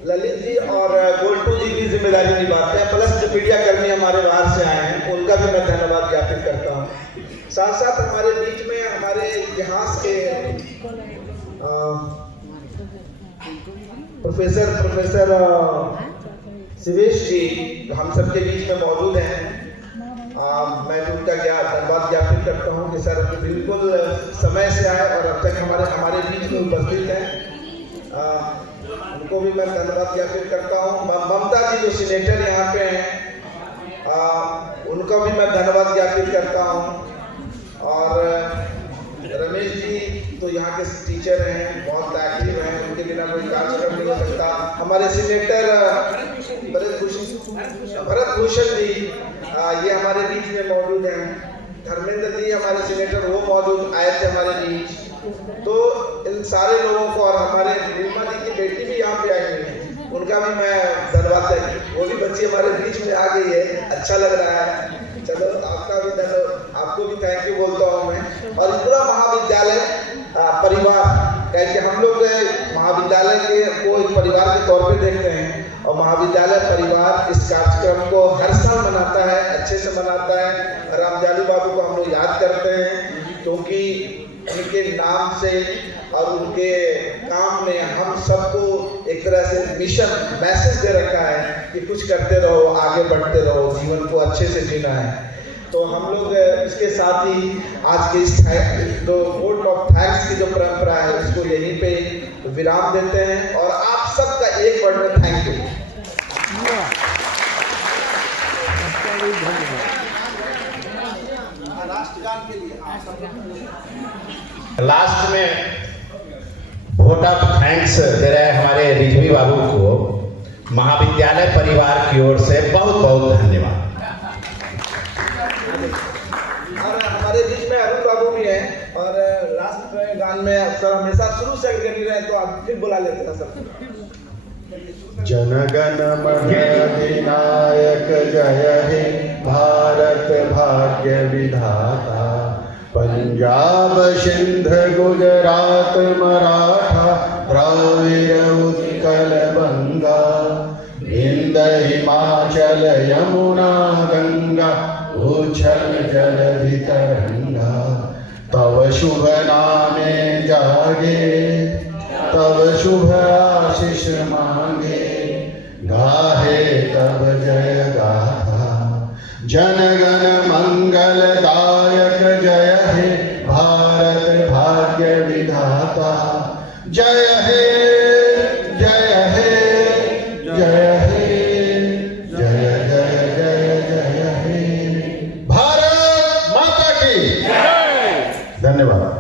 ललित जी और गोल्टू जी की जिम्मेदारी निभाते हैं, प्लस जो मीडिया कर्मी हमारे बाहर से आए हैं उनका भी मैं धन्यवाद ज्ञापित करता हूँ। साथ साथ हमारे बीच में हमारे इतिहास के प्रोफेसर शिवेश जी हम सबके बीच में मौजूद हैं, मैं उनका धन्यवाद ज्ञापित करता हूँ कि सर बिल्कुल समय से आए और अब तक हमारे बीच में उपस्थित हैं, उनको भी मैं धन्यवाद ज्ञापित करता हूँ। ममता जी जो सीनेटर यहाँ पे हैं उनका भी मैं धन्यवाद ज्ञापित करता हूँ और रमेश जी तो यहाँ के टीचर हैं, बहुत एक्टिव हैं, उनके बिना कोई कार्यक्रम नहीं हो सकता। हमारे सीनेटर भरत भूषण जी ये हमारे बीच में मौजूद हैं, धर्मेंद्र जी हमारे सीनेटर वो मौजूद आए थे हमारे बीच, तो इन सारे लोगों को और हमारे नीलमा जी की बेटी भी यहाँ पे आई हुई है, उनका भी मैं धन्यवाद देता हूँ, वो भी बच्ची हमारे बीच में आ गई है, अच्छा लग रहा है। चलो आपका भी आपको भी थैंक यू बोलता हूँ मैं, और पूरा महाविद्यालय परिवार, क्योंकि हम लोग महाविद्यालय के को एक परिवार के तौर पे देखते हैं और महाविद्यालय परिवार इस कार्यक्रम को हर साल मनाता है, अच्छे से मनाता है। रामजालू बाबू को हम लोग याद करते हैं क्योंकि उनके नाम से और उनके काम में हम सबको एक तरह से मिशन मैसेज दे रखा है कि कुछ करते रहो, आगे बढ़ते रहो, जीवन को अच्छे से जीना है। तो हम लोग इसके साथ ही आज के इस जो वोट ऑफ थैंक्स की जो परंपरा है उसको यहीं पे विराम देते हैं और आप सबका एक वर्ड में थैंक यू। लास्ट में वोट ऑफ थैंक्स दे रहे हैं हमारे रिजवी बाबू को, महाविद्यालय परिवार की ओर से बहुत बहुत धन्यवाद। और हमारे बीच में अरुण बाबू भी हैं और लास्ट गान में अक्सर हमेशा शुरू से अगर रहे तो आप फिर बुला लेते हैं सब। जनगण मन अधिनायक जय हे भारत भाग्य विधाता, पंजाब सिंध गुजरात मराठा द्राविड उत्कल बंगा विंध्य हिमाचल यमुना गंगा उच्छल जलधि तरंगा तव शुभ नामे जागे तब शुभ आशीष मांगे गाहे तब जय गाथा जनगण मंगलदायक जय हे भारत भाग्य विधाता जय हे जय हे जय हे जय जय जय जय हे भारत माता की धन्यवाद।